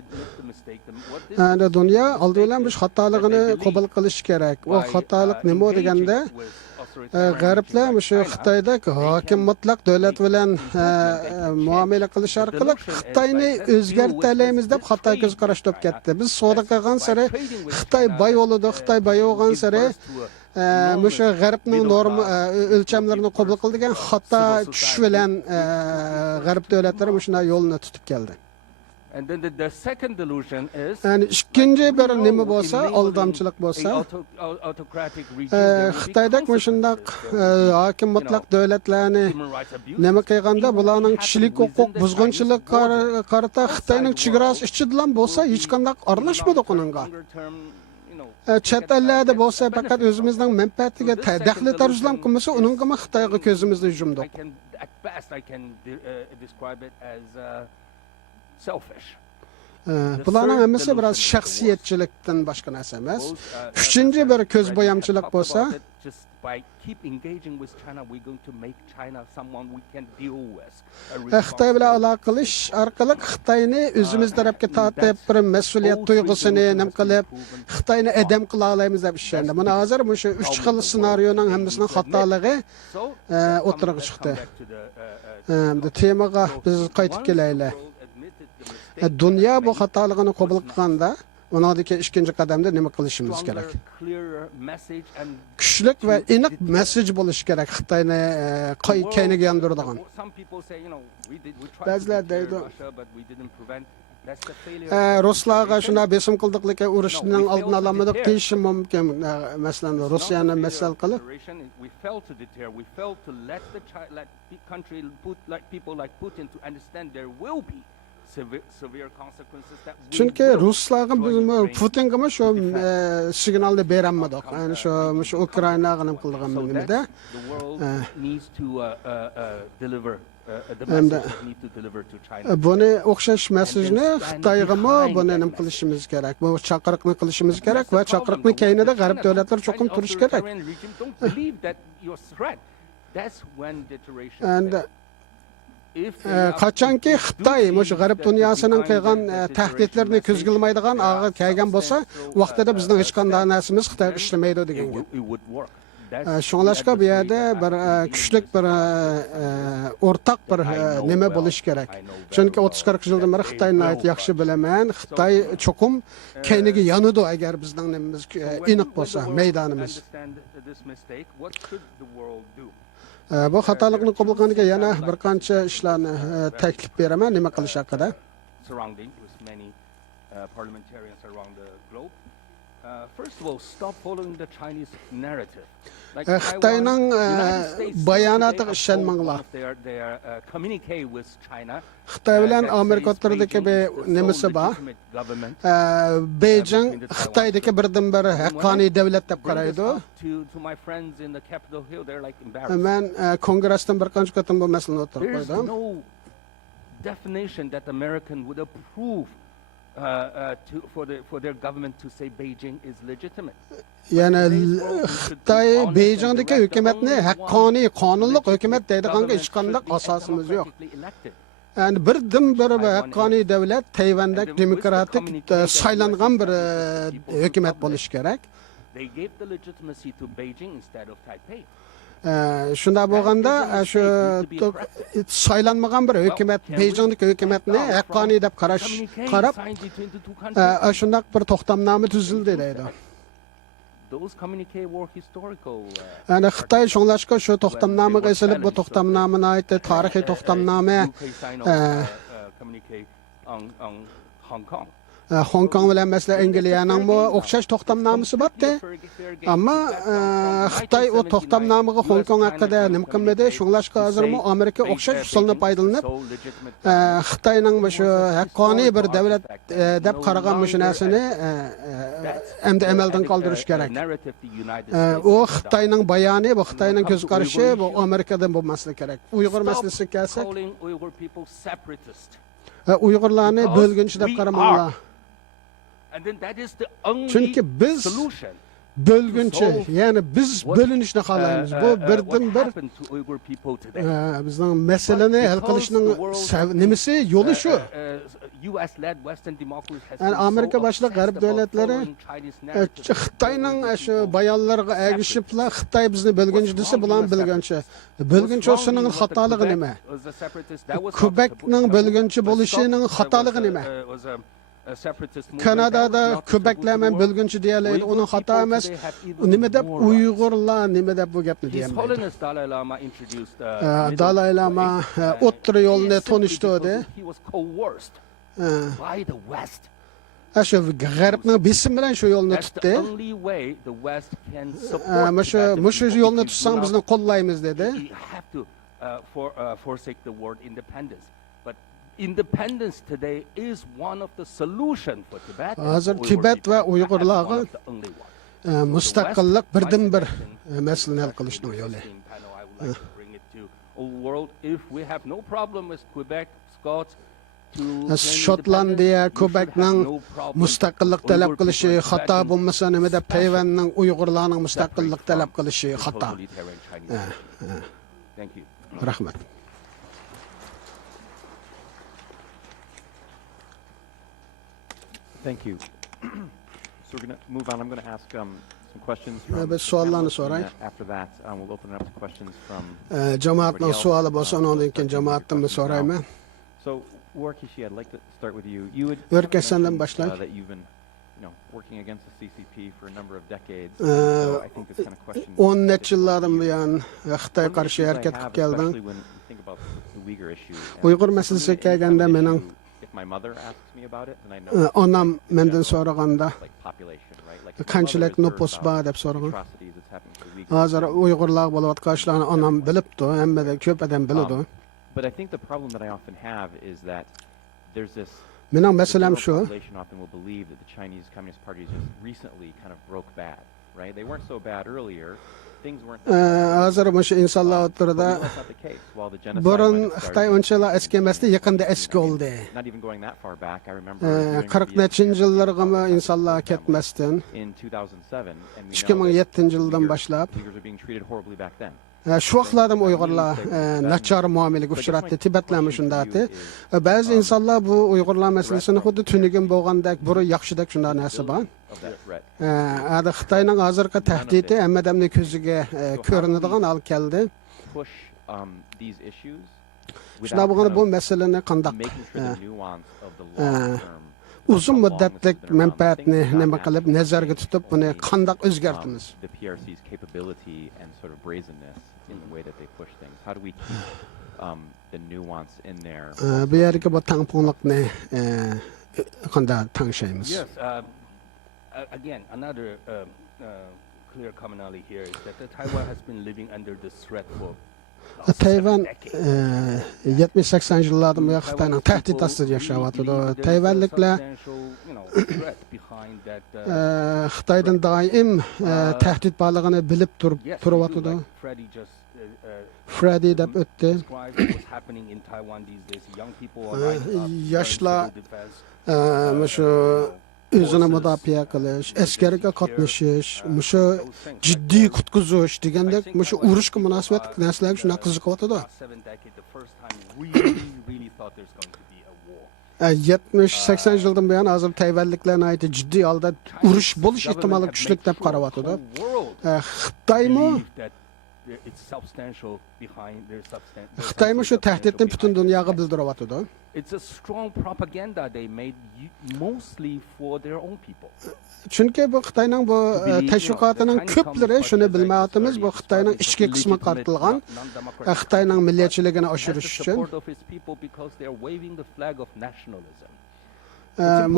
admit the mistake, then what this Endi dunyo mistake oldi bilan biz is xatoligini that they qabul believe qilish kerak. O by, xatolik nima engaging deganda with authoritarian g'arblar regimes shu like China, Xitoyda hokim mutlaq davlat bilan muomala qilish orqali Xitoyni o'zgartiramiz deb xato ko'z qarash olib ketdi. Biz savdo qilgan sari Xitoy boy bo'ladi, Xitoy boy bo'lgan sari Müşü G'arbning norm o'lchamlarini qabul qildigan xato tush bilan G'arb davlatlari shuna yo'lni tutib keldi. And then the second delusion is Yani ikkinchi bir nima bo'lsa, aldamchilik bo'lsa, Xitoydek shundaq hokim mutlaq davlatlarni nima qilganda bularning kishilik huquq buzg'unchilik qarata Xitoyning chegarasi ichidan bo'lsa, hech qanday aralashmadi qonunga. Chet ellarda bo'lsa faqat o'zimizning manfaatiga daxli tarjimon qilmasa, uningga Xitoyga ko'zimizni yumdik. I can describe it as selfish. Bularning hammasi biroz shaxsiyatchilikdan boshqa narsa emas. Uchinchi bir ko'z bo'yamchilik bo'lsa, by keep engaging with China, we're going to make China someone we can deal with. Xitoy bilan aloqa qilish orqali Xitoyni o'zimiz tarafga tortib, bir mas'uliyat tuyg'usini nim qilib, Xitoyni adam qila olamiz deb ishandi. Mana hozir shu 3 xil ssenariyning hammasining xatoligi o'tirg'i chiqdi. Bu temaga biz qaytib kelaylik. Dunyo bu xatoligini qabul qilganda, unadagi ikkinchi qadamda nima qilishimiz kerak? Kuchlik va aniq mesaj bo'lishi kerak Xitoyni kayniga yondiradigan. Ba'zilar deydi, Ruslarga shuna besim qildiqlikka urushning oldini olamadik deyishi mumkin. Masalan, Rossiyani masal qilib, we failed to deter, we failed to let the country people like Putin to understand there will be severe consequences that chunki Ruslarga biz Putinga shu signalni beramadik. Yani shu Ukrainaga nima qilgan nimada the world needs to deliver the message need to deliver to China. Buni o'xshash mesajni Xitoyga buni nima qilishimiz kerak? Bu chaqiriqni qilishimiz kerak va chaqiriqni keyinida G'arb davlatlari cho'qim turish kerak. Qachonki Xitoy shu G'arb dunyosining qilgan tahdidlarni ko'zga ilmaydigan og'ir kelgan bo'lsa, vaqtida bizning hech qanday narsamiz Xitoyga ishlamaydi degan gap. Shunlashqa bu yerda bir kuchlik bir o'rtaq bir nima bo'lishi kerak. Chunki 30-40 yildan beri Xitoyni yaxshi bilaman. Xitoy cho'qim keyniga yonidi agar bizning nimamiz aniq bo'lsa, maydonimiz. Bu xatolikni qabul qilganiga yana bir qancha ishlarni taklif beraman, nima qilish haqida. First of all, stop following the Chinese narrative. Xitoyning bayonotiga ishonmanglar. Xitoy bilan Amerika o'rtasidagi nimasi bor? Beijing Xitoydagi birdan-bir haqqoniy davlat deb qaraydi. Men Kongressdan bir qancha qatim bu masalani o'tirib qo'ydim. No definition that American would approve for their government to say Beijing is legitimate. Yani Xitoy Beijingdagi hukumatni haqqoniy, qonunli hukumat deydiganga hech qanday asosimiz yo'q. Yani birdan-bir haqqoniy davlat Tayvanda demokratik saylangan bir hukumat bo'lishi kerak. They gave the legitimacy to Beijing instead of Taipei. Shunda bo'lganda shu saylanmagan bir hukumat Beijingdagi hukumatni haqqoniy deb qarab shundaq bir to'xtamnoma tuzildi deydi. Those communique were historical. Yani Xitoy shunlashqa shu to'xtamnomaga esilib bu to'xtamnomani aytdi, tarixiy to'xtamnoma communique on Hong Kong. Hong Kong bilan masalan Angliyaning bu o'xshash to'xtamnomasi bordi. Ammo Xitoy o to'xtamnomaga Hong Kong haqida nima qilmadi? Shunlashqa hozirmi Amerika o'xshash usulni foydalanib Xitoyning shu haqqoniy bir davlat deb qaragan shu narsani endi amaldan qoldirish kerak. O Xitoyning bayoni, bu Xitoyning ko'z qarashi, bu Amerikadan bo'lmasligi kerak. Uyg'ur masalasiga kelsak, Uyg'urlarni bo'lgunchi deb qaramanglar. Chunki biz bölgünçe, yani biz bölünüşni xalaymiz. Bu birden bir bizning meseleni hal qilishning nimasi yo'li shu. Yani Amerika başlı garip devletleri Xitayning şu bayonlariga ergishibla Xitay bizni bölgünçe desa bulan bölgünçe. Bölgünçe olsunun xatolig'i nima? Quebecning bölgünçe bo'lishining xatolig'i nima? Kanadada Quebec'lemen bölgünçe deyiladi, onun xato emas. Nima deb Uyg'urlar, nima deb bu gapni deyilmaydi. Dalai Lama o'ttira yo'lni tonishtirdi. Şu G'arbning besim bilan shu yo'lni tutdi. Shu yo'lni tutsang bizni qo'llaymiz dedi. Independence today is one of the solution for Tibet. Hozir Tibet va Uyg'urlarga mustaqillik birdan bir masalani hal qilishning yo'li. If we have no problem with Quebec, Scots, Shotlandiya, Quebecning mustaqillik talab qilishi xato bo'lmasa, nima deb Tayvanning Uyg'urlarning mustaqillik talab qilishi xato. Thank you. Rahmat. Thank you. So we're going to move on. I'm going to ask some questions from Evet, sorularını panelists, and sorayım. after that, we'll open it up to questions from Cemaatning suali bo'lsa, ondan keyin cemaatdan so'rayman. So, Warkishi, I'd like to start with you. You had Warkish, senden mentioned, başlayayım. that you've been, working against the CCP for a number of decades. So I think this kind of question 10 necha yillardan buyon Xitoy qarshi harakat qilib keldim. especially when you think about the Uyghur issue. Uyg'ur masalasiga kelganda mening If my mother asks me about it, then I know onam mendan so'raganda like population, right? Like qanchalik nupus bor deb so'ragan. Hozir Uyg'urlar bo'layotgan ishlarni onam bilibdi, hammada ko'p odam biladi. But I think the problem that I often have is that there's this Mening the masalam general shu. population often will believe that the Chinese Communist Party just recently kind of broke bad, right? They weren't so bad earlier. Things weren't Hozir o'sha insonlar o'tirida that's not the case. While the genocide burun might have Xitoy started, unchalar eski emasdi, yaqinda eski bo'ldi. not even going that far back, I remember doing 40 the nechinchi yillargami insonlar ketmasdan in 2007, and we know that 2007-yildan boshlab Uyghurs are being treated horribly back then. shu vaqtlarda Uyg'urlar nachar muomalaga uchratdi, Tibetlarmi shundati. Ba'zi insonlar bu Uyg'urlar masalasini xuddi tunigin bo'lgandek, buri yaxshidek shunday narsa bor. Of that threat. Ada Xitoyning hozirgi tahdidi hammadamning ko'ziga ko'rinadigan hol keldi. Push these issues Shunday bo'lganda bu masalani qanday making sure the nuance of the long term uzun muddatlik manfaatni nima qilib nazarga tutib buni qanday o'zgartimiz? the PRC's capability and sort of brazenness in the way that they push things. How do we keep the nuance in there? Bu yerga bu tangpunlikni qanday tangshaymiz? Yes. Again, another clear commonality here is that Taiwan has been living under this threat for Tayvan 70-80 yillardan buyon Xitoyning tahdid ostida yashayotdi. Tayvanliklar Xitoydan doim tahdid borligini bilib turibdi. Freddy deb o'tdi. Yoshlar shu o'zini mudofaa qilish, askarga qatnashish, shu jiddiy qutqizish degandek, shu urushga munosabat narsalarga shuna qiziqyotdi. 70-80 yildan buyon hozir Tayvanliklarning aytdi jiddiy holda urush bo'lish ehtimoli kuchli deb qarayotdi. Xitoymi Xitoymi shu tahdidni butun dunyoga bildiryapti. It's a strong propaganda they made mostly for their own people. Chunki bu Xitoyning bu tashviqotining ko'plari shuni bilmayapmiz, bu Xitoyning ichki qismi qartilgan Xitoyning milliyatchiligini oshirish uchun.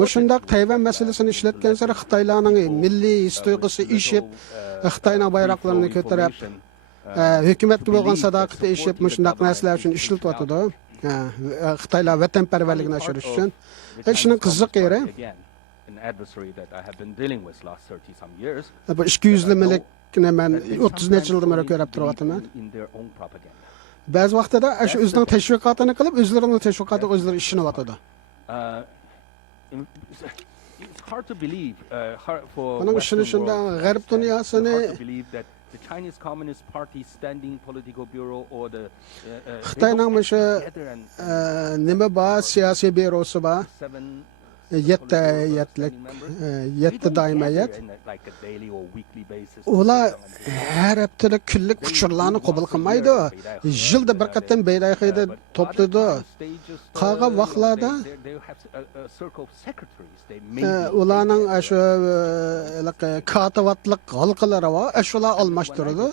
Mushundaq Tayvan masalasini ishlatgan sari Xitoylarning milliy his-tuyg'usi ishib, Xitoyning bayroqlarini ko'tarib, hukumatga bo'lgan sadoqati ishib, mushundaq narsalar uchun ishlatyapti. Xitoylar vatanparvarligini oshirish uchun. Shuni qiziq yeri. Bu 200-lik men 30 necha yildan beri ko'rib turibman. Ba'zi vaqtida shu o'zining tashviqotini qilib, o'zlarining tashviqotiga o'zlari ishinyapti. hard to believe for Bunun Western işinişinde world to Garip understand. dünyasını It's hard to believe that the Chinese Communist Party Standing Political Bureau or the Xitayning məşə nima ba siyasi bürosu ba yetti daimiyet. Ular her haftalık günlük uçurlarını kabul kılmaydı. Yılda bir qatam beyraqıydı topladı. Qağa vaqtlarda ularning şu kativatlık halqaları var. Şular almashtırdı.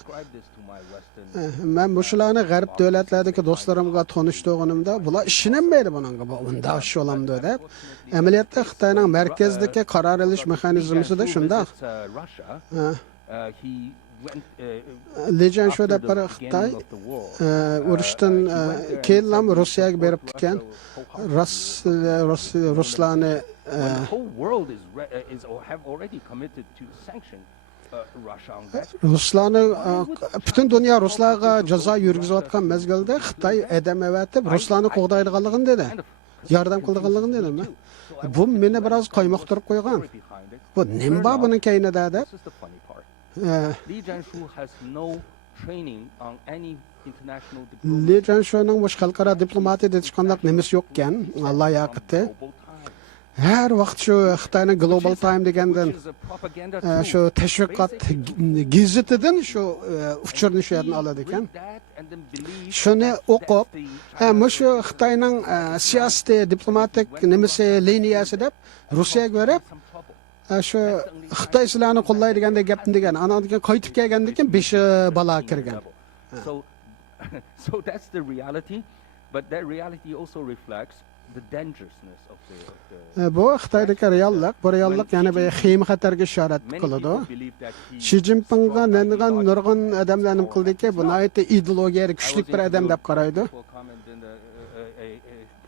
Ben bu şularni g'arb davlatlardagi do'stlarimga tanishtirganimda bular ishonmaydi bunga. Bunda ish olamdi deb. Amaliyotda Xitoyning markazdagi qaror olish mexanizmida shunda. Lejan shu deb bir Xitoy urushdan keyin Rossiyaga berib ekan. Ruslarni Ruslarni butun dunyo Ruslarga jazo yurgizayotgan mezgilda Xitoy adam evatib Ruslarni qo'g'daydiganligini dedi. Yordam qildiganligini dedi. Bu meni biroz qaymoqtirib qo'ygan. Bu nima buning kaynida deb. Li Jianshuning bu xalqaro diplomatiya hech qanday nimasi yo'q ekan, layoqati. Her vaqt şu Xitoyning Global Time degandan şu tashviqot gazetidan şu uchurni shu yerdan oladi ekan. Shuni o'qib, shu Xitoyning siyosiy diplomatik nimasi liniyasi deb Rossiyaga berib, shu Xitoy sizlarni qo'llaydigandek gapni degan. Anadan keyin qaytib kelgandan keyin 5 bala kirgan. So that's the reality, but that reality also reflects the dangerousness of the bu Xitoydagi reallik, bu reallik yana bir xiyim xatarga ishorat qiladi. Xi Jinpingga nurg'un odamlar nima qildiki, bu nihoyatda ideologiyali kuchli bir odam deb qaraydi.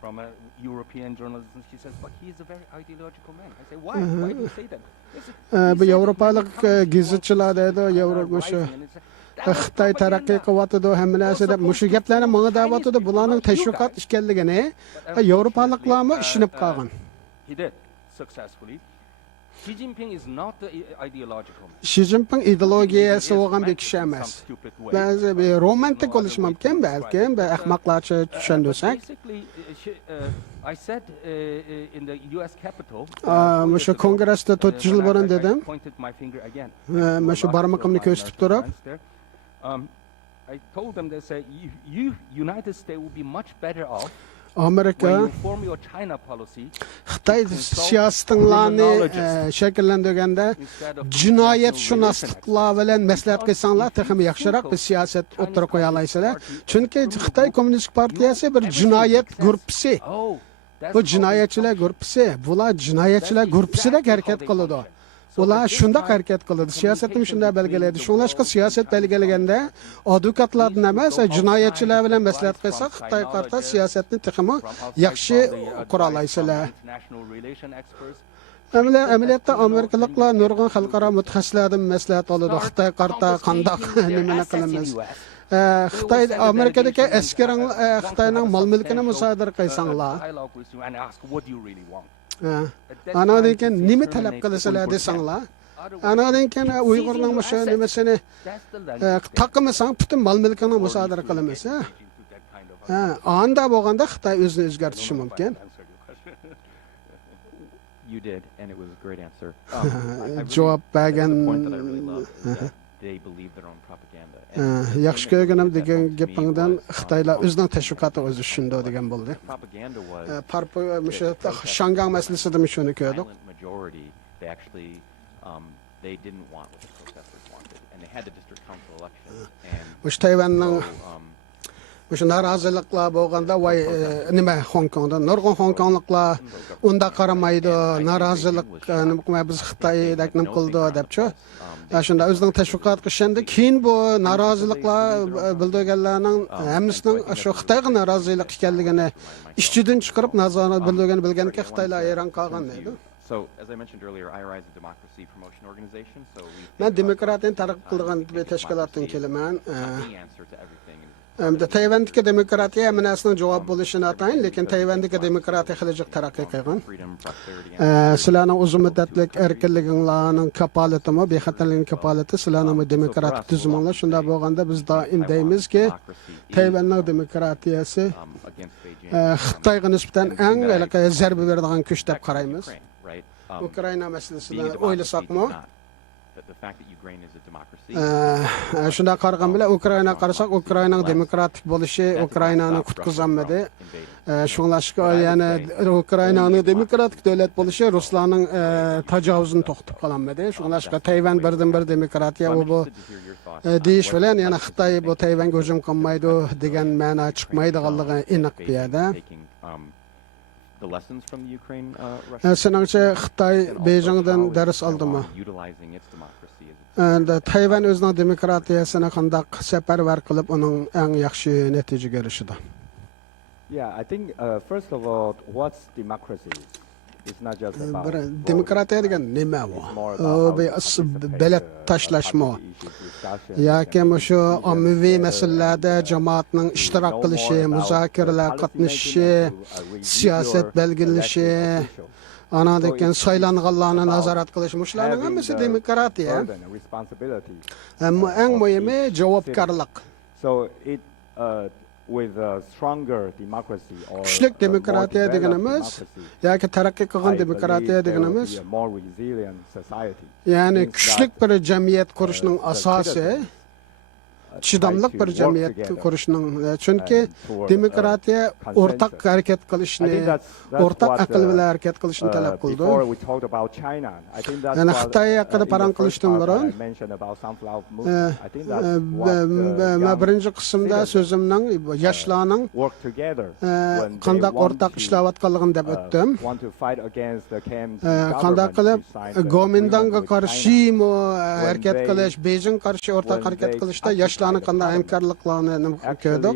From a European journalist, she says, but he is a very ideological man. I say, why? Why do you say that? Bu Yevropalik gazetchilar deydi, Yevropa shu Xitoy taraqqiy qilyotidi, hamma narsa deb shu gaplarni menga deyotidi. Bularning tashviqot ekanligini Yevropaliklarmi ishonib qolgan. He did successfully. Xi Jinping is not the ideological man. Xi Jinping ideologiyasi bo'lgan bir kishi emas. Ba'zi bir romantik bo'lishi mumkin, balki ahmoqlarcha tushundirsak. I said in the US Capitol. Shu kongressda 4 yil burun dedim. Shu barmoqimni ko'rsatib turib. I told them, they say, you United States will be much better off Amerika Xitoy siyosatlarini shakllantirganda jinoyatshunosliklar bilan maslahat qilsanglar, texmi yaxshiroq bir siyosat o'tirib qo'ya olasizlar. Chunki Xitoy Kommunist partiyasi bir jinoyat guruhi. Bu jinoyatchilar guruhi. Bular jinoyatchilar guruhida harakat qiladi. Ular shunday harakat qiladi. Siyosatni shunday belgilaydi. Shunlashqa siyosat belgilaganda advokatlardan emas, jinoyatchilar bilan maslahat qilsa, Xitoy qarta siyosatni texmi yaxshi qura olasizlar. Amaliyotda Amerikaliklar nurg'un xalqaro mutaxassislardan maslahat oladi. Xitoy qarta qandoq nimani qilamiz? Xitoy Amerikadagi Xitoyning mol-mulkini musodara qilsanglar, anadan keyin nima talab qilasizlar desanglar, anadan keyin Uyg'urning o'sha nimasini taqmasang, butun mol-mulkini musodara qilamiz. Anda bo'lganda Xitoy o'zini o'zgartirishi mumkin. You did, and it was a great answer. Javob bergan they believe their own propaganda. Yaxshi ko'rganim degan gapingdan Xitoylar o'zining tashviqoti o'zi shunday degan bo'ldi. Propaganda was Parpo o'sha Shangang masalasida shuni ko'rdik. Majority, they actually they didn't want what the protesters wanted, and they had the district council election. And o'sha Tayvanning o'sha noroziliklar bo'lganda voy nima Hong Kongda nurg'un Hong Kongliklar unda qaramaydi, norozilik nima qilmay biz Xitoydek nima qildi debchi. Shunda o'zining tashviqot qilishanda keyin bu noroziliklar bildirganlarning hammasining shu Xitoyga norozilik ekanligini ishchidan chiqarib nazorat bilganki Xitoylar hayron qolgan edi. So, as I mentioned earlier, IRI is a democracy promotion organization. So, men demokratiyani targ'ib qilgan bir tashkilotdan kelaman. the answer to everything. Endi Tayvandagi demokratiya manasini javob bo'lishini atayin, lekin Tayvandagi demokratiya xilajaq taraqqiy qilgan. Sizlarning uzun muddatlik erkinliginglarning kapolatimi, bexatarlikning kapolati sizlarning demokratik tuzuminglar shunda bo'lganda biz doim deymizki, Tayvanning demokratiyasi Xitoyga nisbatan eng zarba beradigan kuch deb qaraymiz. Ukraina masalasini o'ylasakmi? Shunda qarag'an bilan Ukraina qarasak, Ukrainaning demokratik bo'lishi Ukrainani qutqizolmadi. Shunlashqa yana Ukrainaning demokratik davlat bo'lishi Ruslarning tajovuzini to'xtatib qololmadi. Shunlashqa Tayvan birdan-bir demokratiya bu deyish bilan yana Xitoy bu Tayvanga hujum qilmaydi degan ma'no chiqmaydiganligi aniq bu yerda. Seningcha Xitoy Beijingdan dars oldimi? Tayvan o'zining demokratiyasini qanday safarbar qilib uning eng yaxshi natijaga erishdi? Yeah, I think first of all, what's democracy? It's not just about demokratiya degan nima bu? Belat tashlashmi? Yoki shu ommaviy masalalarda jamoatning ishtirok qilishi, muzokaralar qatnashishi, siyosat belgilashi, anadan saylanganlarni nazorat qilish, shularning hammasi demokratiya. Ammo eng muhimi javobgarlik. So it with a stronger democracy or kuchlik demokratiya deganimiz yoki taraqqiy qilgan demokratiya deganimiz more resilient society. Ya'ni kuchlik bir jamiyat qurishning asosi chidamliq bir jamiyat qurishning, chunki demokratiya o'rtaq harakat qilishni, o'rtaq aql bilan harakat qilishni talab qildi. Yana Xitoy haqida parang qilishdan burun men birinchi qismda so'zimning yoshlarning qanday o'rtaq ishlayotganligini deb o'tdim. Qanday qilib Gomindanga qarshi harakat qilish, Beijing qarshi o'rtaq harakat qilishda yoshlarni qanday hamkorliklarni ko'rdik.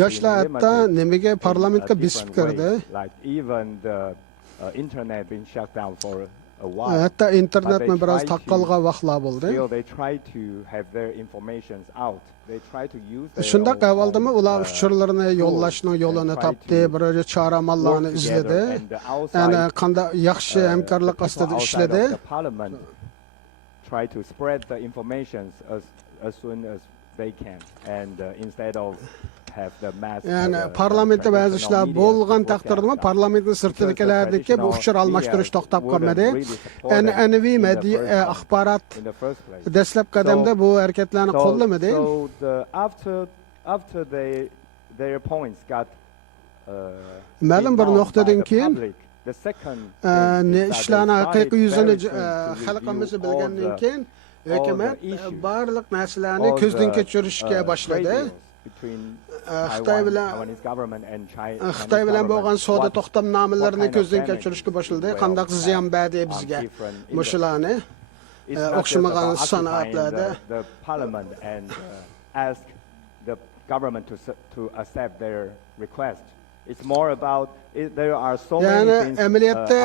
Yoshlar hatto nimaga parlamentga bisib kirdi. Hatto internetni biroz taqqalgan vaqtlar bo'ldi. Shunda avvaldimi ular uchurlarni yo'llashning yo'lini topdi, bir choramallarni izladi. Yana qanday yaxshi hamkorlik ostida ishladi. Try to spread the information as soon as they can, and instead of have the mass. Yani parlamentda ba'zi ishlar bo'lgan taqdirda parlamentning sirtidagilardagi bu uchur almashtirish to'xtab qolmadi. An'anaviy axborot dastlab qadamda bu harakatlarni qo'llamadi. So after their points got ma'lum bir nuqtadan keyin ishlarni haqiqiy yuzini xalqimiz bilgandan keyin hukumat barliq narsalarni ko'zdan kechirishga boshladi. Xitoy bilan bo'lgan savdo to'xtamnomalarini ko'zdan kechirishga boshladi. Qanday ziyon berdi bizga mushularni o'xshamagan sanoatlarda. The parliament and ask the government to accept their request. It's more about there are so many things amaliyotda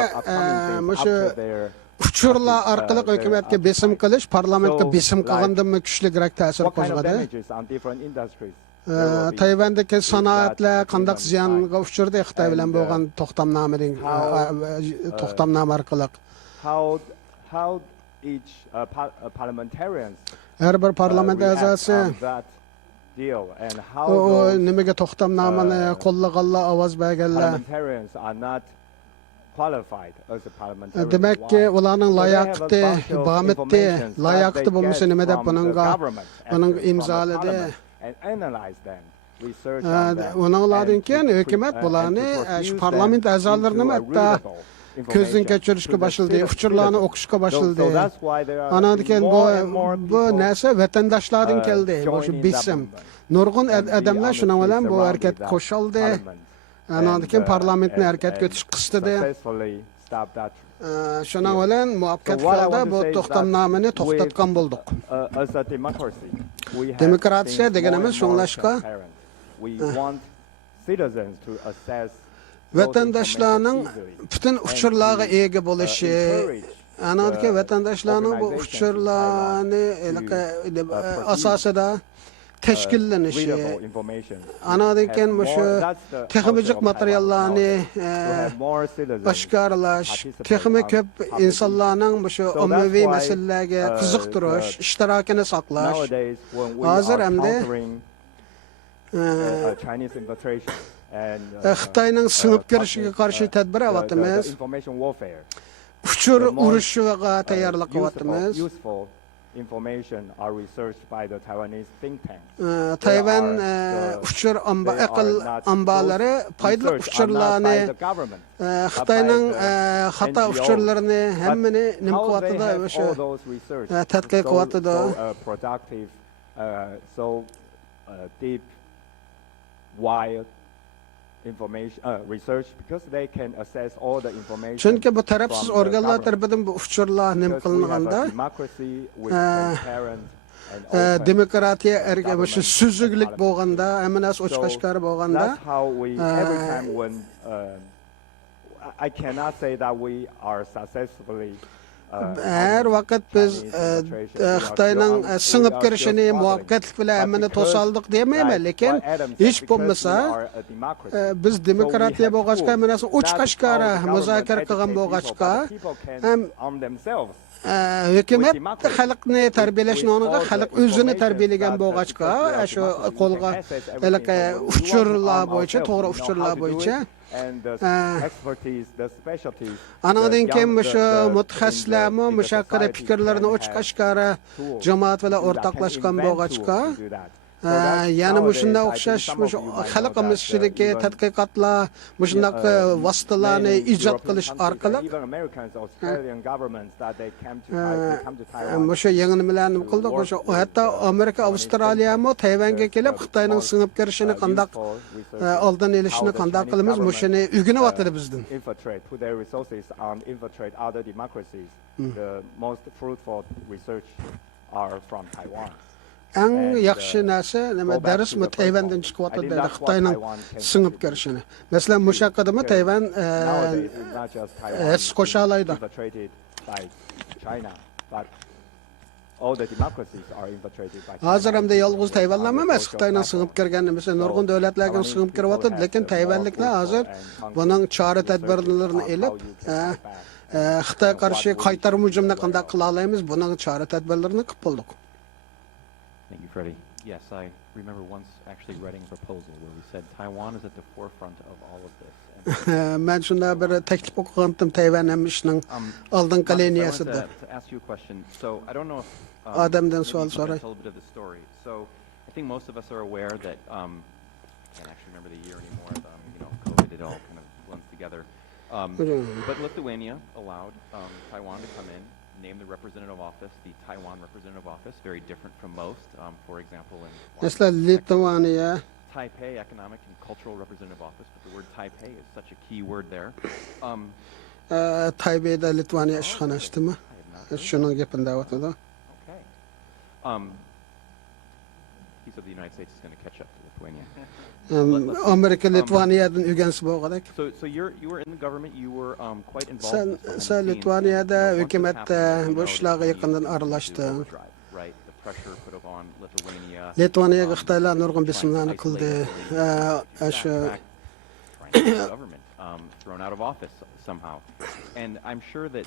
uchurlar orqali hukumatga besim qilish, parlamentga besim qilgandan kuchliroq ta'sir qo'zg'adi. Tayvandagi sanoatlar qanday ziyonga uchirdi Xitoy bilan bo'lgan to'xtamnoma orqali. How each parliamentarians har bir parlament a'zosi nimaga to'xtamnomani qo'llaganlar, ovoz berganlar. Demakki ularning layoqati, bahmati, layoqati bo'lmasa nima deb buning imzoladi. Ulardan keyin hukumat bularni shu parlament a'zolarini hatto ko'zdan kechirishga boshladi, uchurlarni o'qishga boshladi. Anadan keyin bu narsa vatandoshlardan keldi, shu bisim. Nurg'un odamlar shuning bilan bu harakatga qo'shildi. Anadan keyin parlamentni harakatga o'tish qistidi. Shuning bilan muvaffaqiyat holda bu to'xtamnomani to'xtatgan bo'ldik. Demokratiya deganimiz shunlashqa vatandoshlarning butun uchurlarga ega bo'lishi, anadan keyin vatandoshlarning bu uchurlarni asosida teşkillenishi, readable information. anadan keyin Have şu more- that's the texmicik culture of materiallarni Taiwan nowadays, to have more citizens başkarlaş, participate texmi on köp public insanlarning şu that's ommaviy why, meselelerge qiziqtirish, the- ishtirokini saqlash, Nowadays, when we Hazır are hamda, countering Chinese infiltration and Xitoyning singib kirishiga qarshi tadbir the avatimiz, information warfare, uchur the most, urushiga tayyorlik qilyapmiz. useful information are researched by the Taiwanese think tanks. Tayvan are the- uchur they aql are not- ambalari those foydali research are not by uchurlarni the government, Xitoyning but by the xato NGOs. uchurlarini hammani But nim how they qilyaptida have o'sha all those research tadqiq so qilyaptida. productive, so deep, wide information research, because they can assess all the information. Chunki bu tarafsiz from the organlar government. tarafidan bu uchurlar nim Because we have a qilinganda democracy with transparent and open demokratiya erga government shu suzuglik and bo'lganda, hamma narsa So ochiq-oshkor bo'lganda, that's how we every time when I cannot say that we are successfully har vaqt biz Xitoyning singib kirishini muvaffaqiyatlik bilan hammani to'saldik demayman, lekin hech bo'lmasa biz demokratiya bo'lg'achqa, hamma narsa ochiq-oshkor muzokara qilgan bo'lg'achqa, ham hukumat xalqni tarbiyalashni o'rniga xalq o'zini tarbiyalagan bo'lg'achqa, shu qo'lga uchurlar bo'yicha, to'g'ri uchurlar bo'yicha and the expertise, the specialties. anadan keyin shu mutaxassislarmi mushaqqara fikrlarini ochiq-oshkor jamoat bilan o'rtoqlashgan bo'lg'achqa, yana shunday o'xshash xalqimiz ichidagi tadqiqotlar, shundaq vositalarni ijod qilish orqali o'sha yangi nimalarni qildik. O'sha hatto Amerika, Avstraliyami Tayvanga kelib Xitoyning singib kirishini qanday oldin olishni qanday qilamiz, shuni o'rganyapti bizdan. Infiltrate, put their resources on infiltrate other democracies. The most fruitful research are from Taiwan. Eng yaxshi narsa nima dars Tayvandan chiqyapti deydi, Xitoyning singib kirishini. Masalan, mushaqqadimi Tayvan hech qo'sha oladi. Hozir hamda yolg'iz Tayvanlar emas, Xitoyning singib kirgani, masalan, nurg'un davlatlarga singib kiryapti, lekin Tayvanliklar hozir buning chora tadbirlarini elib, Xitoy qarshi qaytarma hujumni qanday qila olamiz, buning chora tadbirlarini qilib bo'ldik. Thank you, Freddie. Yes, I remember once actually writing a proposal where we said Taiwan is at the forefront of all of this. Men shunda bir taklif o'qigandim, Tayvan ham ishning oldingi liniyasida. To ask you a question. So I don't know if Adamdan maybe savol you can so'ray. tell a bit of the story. So I think most of us are aware that I can't actually remember the year anymore. COVID, it all kind of blends together. But Lithuania allowed Taiwan to come in, name the representative office, the Taiwan representative office, very different from most. For example, in Mesela Litvaniya, Taipei Economic and Cultural Representative Office, but the word Taipei is such a key word there. Taybeyda Litvaniya ishxonasimi? Shuning gapini da'vatida. Okay. He said the United States is going to catch up to Lithuania. Amerika Litvaniyadan o'rgansa bo'lg'adak. So you were in the government. You were quite involved. Sen Litvaniyada hukumatda bu ishlarga yaqindan aralashdi. Right. The pressure put upon Lithuania. Litvaniyaga Xitoylar nurg'un bisimlarni qildi. Shu government thrown out of office somehow. And I'm sure that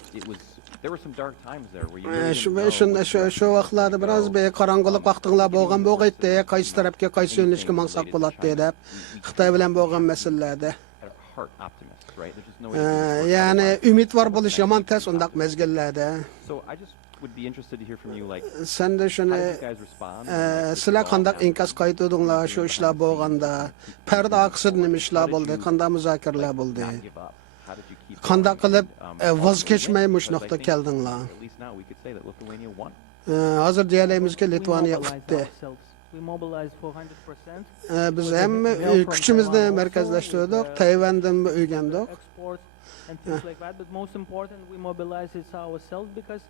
there were some dark times there where you really shu vaqtlarda biroz qorong'ulik vaqtinglar bo'lgan bo'g'aydi, qaysi tarafga qaysi yo'nalishga maqsad bo'ladi deb Xitoy bilan bo'lgan masalalarda. Ya'ni umidvor bo'lish yomon tez undaq mezgillarda. So I just would be interested to hear from you, like, senda shuni sizlar qanday inkos qaytardinglar shu ishlar bo'lganda, parda oqsida nima ishlar bo'ldi, qanday muzokaralar bo'ldi, qanday qilib voz kechmay mush nuqta keldinglar. Hozir deyalayimizki Litvaniya o'tdi. Biz hamma kuchimizni markazlashtirdik, Tayvandan o'rgandik. And things like that, but most important, we mobilize it ourselves because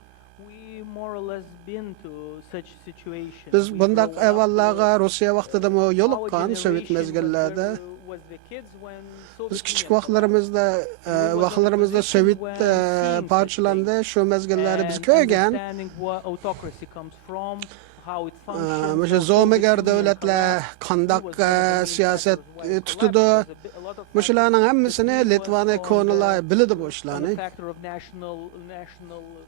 we more or less been to such situations. Biz bundaq avvallarga Rossiya vaqtida yo'liqqan Sovet mezgillarda. Biz kichik vaqtlarimizda Sovet parchalandi, shu mezgillarda biz ko'rgan. how it functions. Muşa zomegar devletler kandak siyaset tutudu. Muşalarning hammasini Litvaniya konular biladi bu ishlarni. Factor of national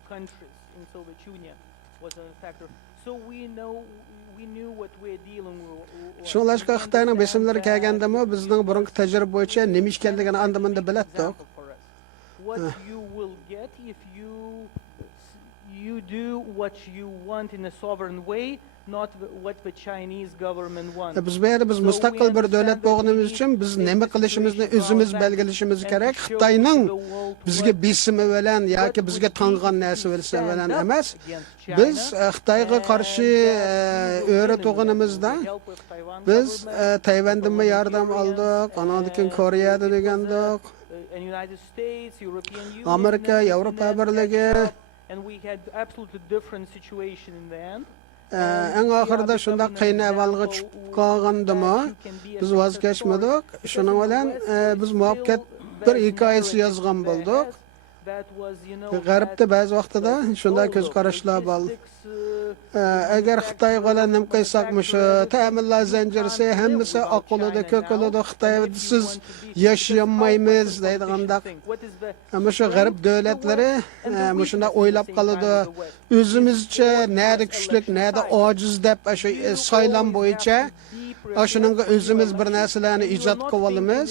countries in Soviet Union was a factor. So we knew what we're dealing with. Şunlaşqa Xitoyning besimlari kelgandami bizning burungi tajriba bo'yicha nima ish ekanligini andamanda bilatdik. What you will get if you do what you want in a sovereign way, not what the Chinese government wants. Biz bu yerda biz mustaqil bir davlat bo'lganimiz uchun biz nima qilishimizni o'zimiz belgilashimiz kerak. Xitoyning bizga besimi bilan yoki bizga tangan narsa bilan emas. Biz Xitoyga qarshi o'ra to'g'inimizda biz Tayvandan yordam oldik, anadagi Koreyadan degandik. Amerika, Yevropa Birligi and we had absolutely different situation in the end. Eng oxirida shunda qiyin ahvolga tushib qolgandimi biz voz kechmadik. Shuning bilan biz muvaffaqiyat bir hikoyasi yozgan bo'ldik. G'arbda ba'zi vaqtida shunday ko'z qarashlar bor. Agar Xitoy bilan nim qilsaqmish, ta'minlar zanjirisi hammasi oqiladi, ko'kiladi, Xitoysiz yashayolmaymiz deydigandaq. Ammo shu g'arb davlatlari shunda o'ylab qoladi. O'zimizcha nada kuchlik, nada ojiz deb shu saylam bo'yicha shuninga o'zimiz bir narsalarni ijod qilib olamiz.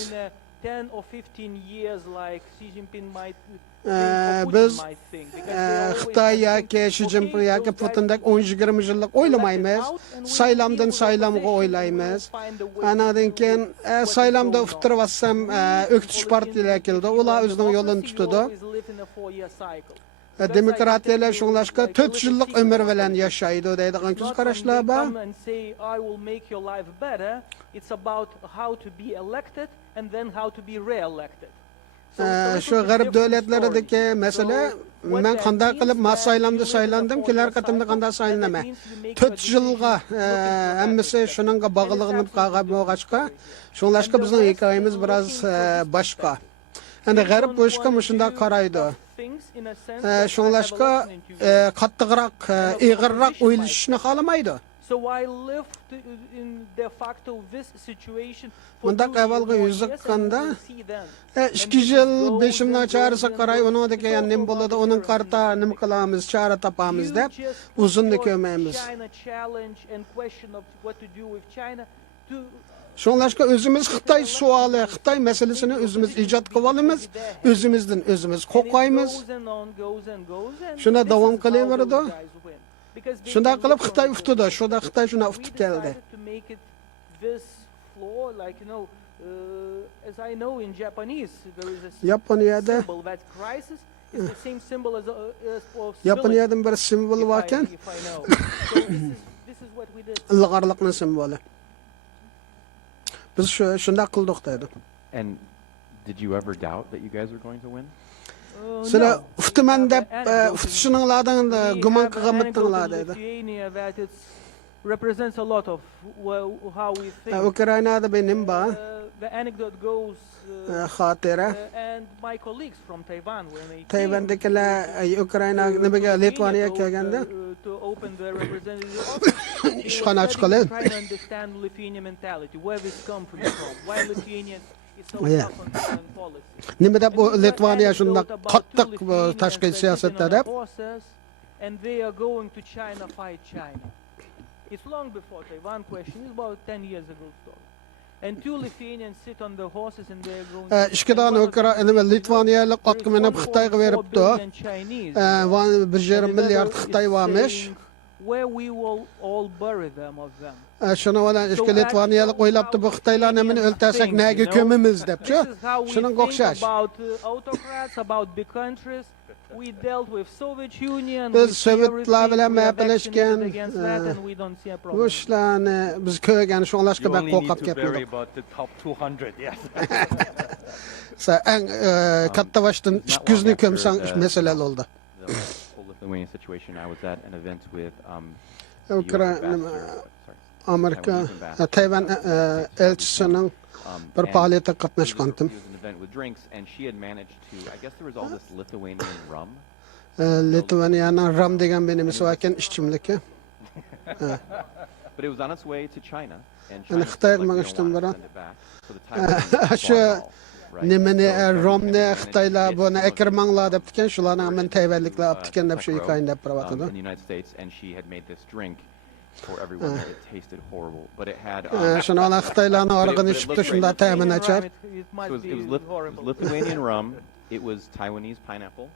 10 or 15 years like Xi Jinping might biz Xitoy yoki Xi Jinping yoki Putindek 10-20 yillik o'ylamaymiz. Saylamdan saylamga o'ylaymiz. Anadan keyin saylamda utirib olsam o'ktish partiyalar keldi. Ular o'zining yo'lini tutadi. Demokratiyalar shunlashqa 4 yillik umr bilan yashaydi deydigan ko'z qarashlar bor. It's about how to be elected and then how to be re-elected. Shu g'arb davlatlaridagi masala men qanday qilib saylamda saylandim, kelar qatimda qanday saylanaman. 4 yilga hammasi shuningga bog'liqlanib qolgan bo'lg'achqa, shunlashqa bizning hikoyamiz biroz boshqa. Endi g'arb boshqa shunday qaraydi. Shunlashqa qattiqroq, ig'irroq o'ylashni xohlamaydi. So I lived in de facto this situation. Bundaq avvalgi yuziqqanda 2 yil 5 charasi qaray uningda keyin nim bo'ladi, uning qarta nim qilamiz, chora topamiz deb uzunni ko'maymiz. Shunlashqa o'zimiz Xitoy savoli, Xitoy masalasini o'zimiz ijod qilib olamiz, o'zimizdan o'zimiz qo'rqaymiz. Shunda davom qilaveradi. Shunda qilib Xitoy uftuda, shunda Xitoy shuna uftup keldi. Yaponiyada Yaponiyadan bir simbol bor ekan. Ilg'orlikning simboli. Biz shunda qildik dedi. And did you ever doubt that you guys were going to win? Sizlar uftiman deb uftishininglardan gumon qilganmidinglar dedi. Represents a lot of how we think. Ukrainada benim bor. The anecdote goes xotira. And my colleagues from Taiwan when they Tayvandagilar Ukraina nimaga Litvaniyaga kelganda to open the representative office. Ishxona ochqilib. Trying to understand Lithuanian mentality, where this come from, why Lithuanian is so tough on foreign policy. Nima deb Litvaniya shunda qattiq tashqi siyosatda deb. And they are going to China, fight China. It's long before Taiwan question. It's about 10 years ago story. And two Lithuanians sit on the horses and they are going. Ishkidan Ukraina Litvaniyalik qatqi menib Xitoyga beribdi. 1 milliard Xitoy varmış. Where we will all bury them of them. Shuni bilan ishki Litvaniyalik o'ylabdi bu Xitoylarni meni o'ltasak nega ko'mimiz debchi. Shunga o'xshash. About autocrats, about big countries. We dealt with Soviet Union. Biz Sovetlar bilan maplashgan. Bu ishlarni biz ko'rgan shunlashqa bak qo'rqib ketdik. About the top 200, yes. Eng katta vashdan 200 ni ko'msang masala bo'ldi. Lithuanian situation. I was at an event with Amerika Tayvan elchisining bir faoliyatda qatnashgandim. With drinks, and she had managed to. I guess there was all this Lithuanian rum. Litvaniyaning rum degan benim ekan ichimligi. But it was on its way to China, and Yani China Xitay said, like, we don't mangıştın want to bana. send it back. So the Taiwanese Şu bought it all, right? nimeni So Germany Romne managed to Xitaylar get bunu some of it ekirmanlar dep diken şularning over men into, Tayvanliklar ap diken dep şu Tupperware, hikayen dep in barawatydy. the United States, and she had made this drink for everyone there. It tasted horrible, but it had Şunu ana Xitaylarning arıgını içipdi şunda təmin açar. It so must it was be it horrible. was Lithuanian rum. It was Taiwanese pineapple,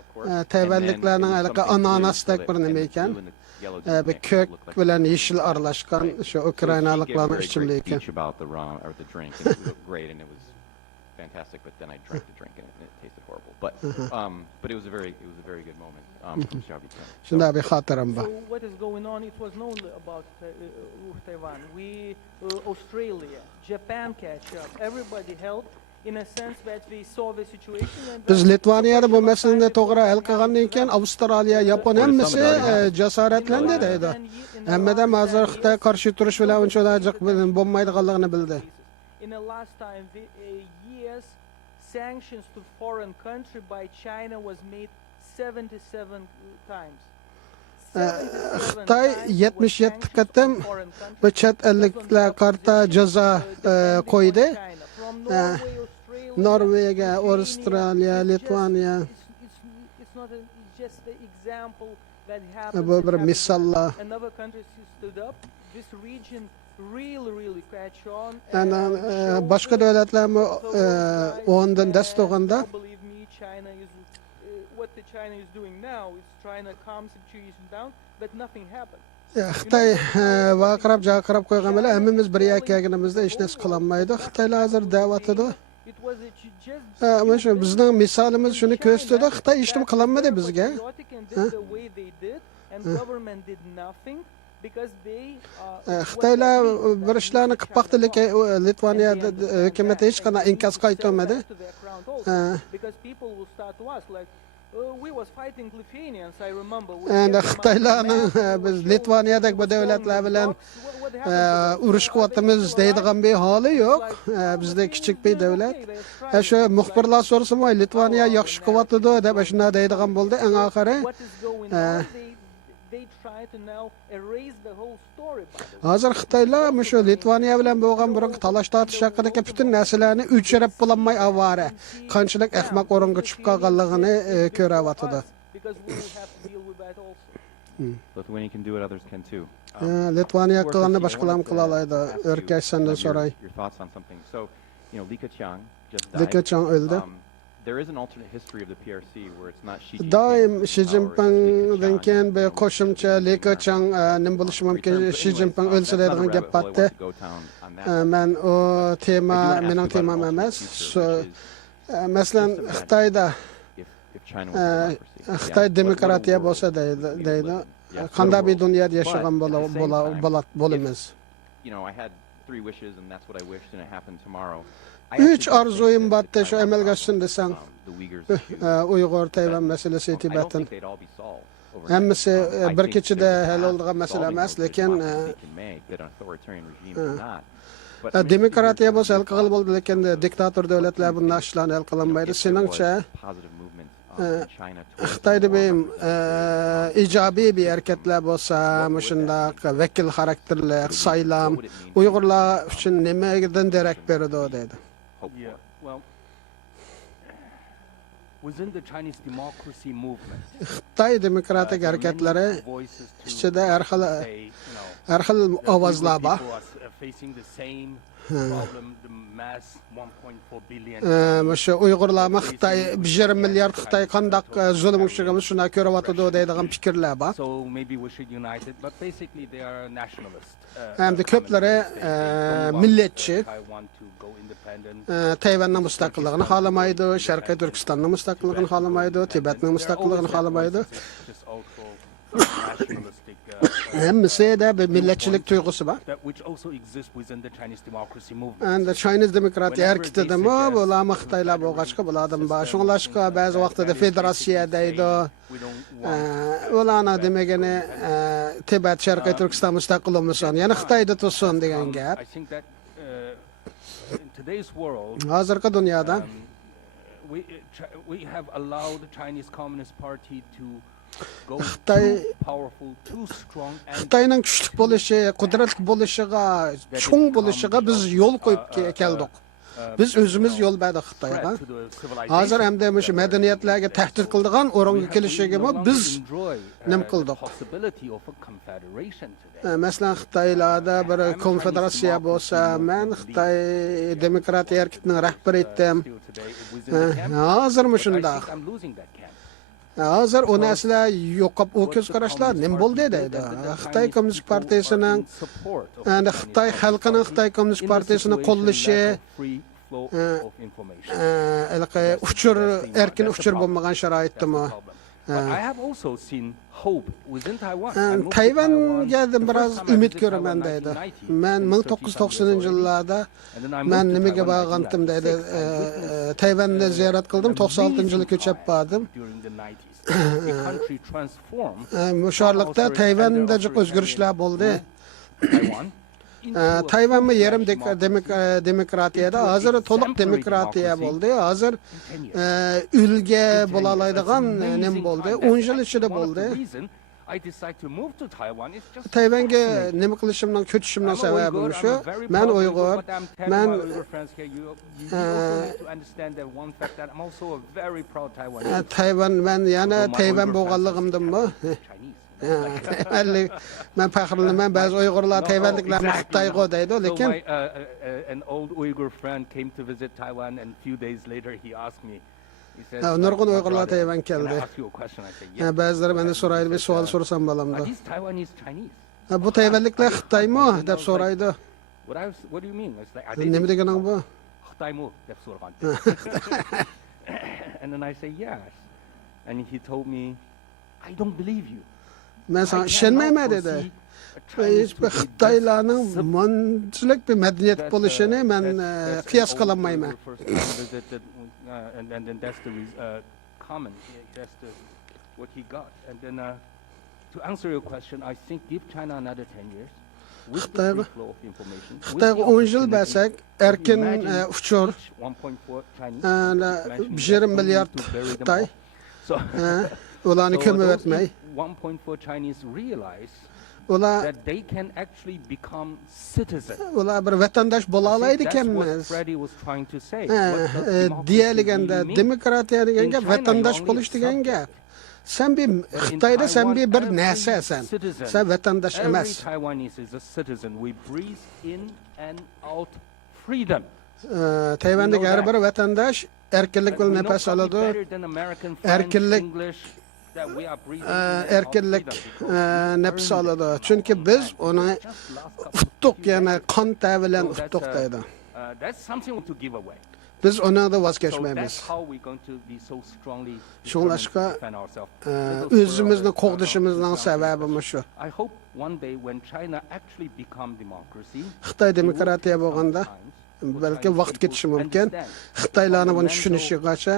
of course. and then Tayvanliklarning it was alaka something blue, ananas so dek that- bir and nima the ekan. blue and the yellow didn't Bir mix, it kök looked like bilen something yeşil else. aralashgan Right. şu So she gave a Ukraynalıklarning very içimli great ekan. speech about the rum or the drink, and it looked great, and it was fantastic. But then I drank the drink, and it tasted horrible. But it was a very good moment from Xiaobi Chen. Şunda bir xatiram So var. what is going on? It was known about Taiwan. We, Australia, Japan catch up. Everybody helped in a sense that we saw the situation. And Biz Litvaniyada bu meseleni to'g'ri hal qilgandan keyin Avstraliya, Yapon hammasi jasoratlendi deydi. Hammadan hozir Xitoy qarshi turish bilan unchalik bo'lmaydiganligini bildi. In the last time, years, sanctions to foreign country by China was made 77 times. Xitoy 77 qatam bu chet elliklar qarta jazo qo'ydi. Norvegiya, Avstraliya, Litvaniya. It's not just the example that happened. Bu bir misallar. And other countries stood up. This region really catch on. Boshqa davlatlar o'ndan dast olganda Believe me, China is what the China is doing now is trying to calm situation down, but nothing happened. Xitoy vaqirab jaqirab qo'ygan bilan hammamiz bir yakkaginimizda hech narsa qilolmaydi. Xitoylar hozir da'vatida. It was just Mana shu bizning misolimiz shuni ko'rsatadi. Xitoy hech nima qilolmadi bizga. the way they did, and government did nothing because they Xitoylar bir ishlarni qilib baqdi, lekin Litvaniya hukumati hech qanday inkos qaytarmadi. Because people will start to ask like we was fighting Lithuanians, I remember. Endi Xitoylarning biz Litvaniyadagi bu davlatlar bilan urush qilyapmiz deydigan bir holi yo'q. Bizda kichik bir davlat. Shu muxbirlar so'rasa, "Voy, Litvaniya yaxshi qilyapti-da" deb shunday deydigan bo'ldi. Eng oxiri What is going on? They try to now erase the whole story. hozir Xitoylar shu Litvaniya bilan bo'lgan burungi talash tortish haqidagi butun narsalarni o'chirib bo'lolmay avvora. Qanchalik ahmoq o'ringa tushib qolganligini ko'ryapti. Because we will have to deal with that also. Lithuania can do it, others can too. Litvaniya qilganni boshqalar ham qila oladi. O'rkash sandan so'ray. Your thoughts on something. So, Li Keqiang just died. Li Keqiang o'ldi. There is an alternate history of the PRC where it's not Xi Jinping. Doim in Xi power, Jinpingdan it's Li keyin bir Keqiang. qo'shimcha Li Keqiang nim bo'lishi mumkin. Xi Jinping o'lsa deydigan gap batdi. Men o tema mening temam emas. Masalan, Xitoyda Xitoy demokratiya bo'lsa deydi. Qanday bir dunyoda yashagan bo'lamiz. You know, I had 3 wishes and that's what I wished and it happened tomorrow. 3 orzuyim batdi, shu amalga oshsin desam. The Uyghurs issue. Uyg'ur Tayvan masalasi I don't itibatdan think they'd all be solved overnight. hammasi I bir think kechida there's a hal path bo'lgan to masala solving emas, those lekin democracies they can make that an authoritarian regime cannot. But I'm demokratiya bo'lsa hal interested qilib bo'ldi, lekin diktator davlatlar bunday ishlarni hal qilolmaydi. if there Seningcha was positive movement in China towards Xitoyda bir more ijobiy bir harakatlar bo'lsa, shundaq vakil xarakterli saylam Uyg'urlar uchun nimadan darak beradi deydi. Yeah, well, within the Chinese democracy movement, Xitoy demokratik there are harakatlari many voices to ichida har say, you know, xil the ovozlar Uyghur bor. people are facing the same problem, the mass 1.4 billion. Shu Uyg'urlarga Xitoy 1,5 milliard Xitoy qandaq zulm uchirganmiz shuni ko'ryapti deydigan fikrlar bor. So maybe we should unite it, but basically they are nationalists. Hamda ko'plari millatchi, Taiwan to go independent. Tayvanning mustaqilligini xohlamaydi, Sharqiy Turkistonning mustaqilligini xohlamaydi, Tibetning mustaqilligini xohlamaydi. Just also nationalistic Hammasida bir millatchilik tuyg'usi bor. that which also exists within the Chinese democracy movement. And the Chinese demokratiya harakatidami bular Xitoylar bo'lg'achqa bulardan bor. Shunglashqa ba'zi vaqtida federatsiya deydi. We don't want Ularni demagani Tibet, Sharqiy Turkiston mustaqil bo'lmasin, yana Xitoyda tursin degan gap. I think that in today's world, Hozirgi dunyoda we have allowed the Chinese Communist Party to go Xitoy too powerful, too strong, and Xitoyning kuchli bo'lishi, qudratli bo'lishiga, cho'ng bo'lishiga biz yo'l qo'yib keldik. Biz o'zimiz yo'l berdik Xitoyga. threat to the civilization. Hozir hamda shu madaniyatlarga tahdid qiladigan o'ringa kelishigami No longer biz enjoy, nim the qildik. possibility of a confederation today. Masalan, Xitoylarda bir konfederatsiya bo'lsa, men Xitoy demokratiya harakatining rahbari edim. Still today, within the camp, Hozir but I shundaq. think I'm losing that camp. Hozir o narsalar yo'qolib, o ko'z qarashlar nim bo'ldi deydi. Xitoy Kommunist partiyasining endi Xitoy xalqining Xitoy Kommunist partiyasini qo'llashi, uchur erkin uchur bo'lmagan sharoitdami? I have also seen hope within Taiwan. Tayvanga biroz umid ko'raman deydi. Men 1990-yillarda men nimaga borgandim deydi. Tayvanni ziyorat qildim, 96-yilda ko'chib bordim. Musharliqda Tayvanda jiq o'zgarishlar bo'ldi. Tayvanmi yarim demokratiyada, hozir to'liq demokratiya bo'ldi. Hozir ulga bo'la oladigan nim bo'ldi. 10 yil ichida bo'ldi. Tayvanga nima qilishimning, ko'chishimning sababi shu. Men Uyg'ur, men Tayvan, men yana Tayvan bo'lganligimdanmi? Men faxrlanaman, ba'zi Uyg'urlar Tayvanliklarni Xitoyga deydi, lekin an old Uyghur friend came to visit Taiwan and few days later he asked me, he says, nurg'un Uyg'urlar Tayvan can I keldi. ask you a question? I said, yes. Ba'zilari meni so'raydi, bir savol so'rasam Are bo'lamdi. these Taiwanese Chinese? Bu Tayvanliklar Xitoymi deb so'raydi. What do you mean? It's like, are they Nima deganing bu? Xitoymi deb so'ragan. And then I say, yes. And he told me, I don't believe you. Men sana ishonmayman dedi. Hech bir Xitoylarning bunchalik bir madaniyat bo'lishini men qiyos qilolmayman. And then that's the comment. That's what he got. And then to answer your question, I think give China another 10 years. With the free flow of information. Xitoyga 10 yil bersak, erkin uchur 1.4 Chinese. 1,5 milliard Xitoy. Ularni ko'mib o'tmay. 1.4 Chinese realize Ular that they can actually become citizens. ular bir vatandosh bo'la oladi That's what ekanmiz. Freddie was trying to say. What does democracy Deyilganda really mean? demokratiya degan In gap China, vatandosh you only bo'lish degan subject. gap. Sen bir Xitoyda sen bir narsasan. Sen vatandosh Every emas. Taiwanese is a citizen. We breathe in and out freedom. Tayvandagi har bir vatandosh erkinlik bilan nafas oladi. Erkinlik erkinlik nafas oladi. Chunki biz uni utdiq, ya'ni qon ter bilan utdiq deydi. That's something to give away. Biz undan voz So kechmaymiz. that's how we're going to be so strongly Shunglashqa defend ourselves. o'zimizni qo'g'dishimizning sababi shu. I hope one day when China actually become democracy, Xitoy demokratiya bo'lganda balki vaqt ketishi mumkin. Xitoylarni buni tushunishigacha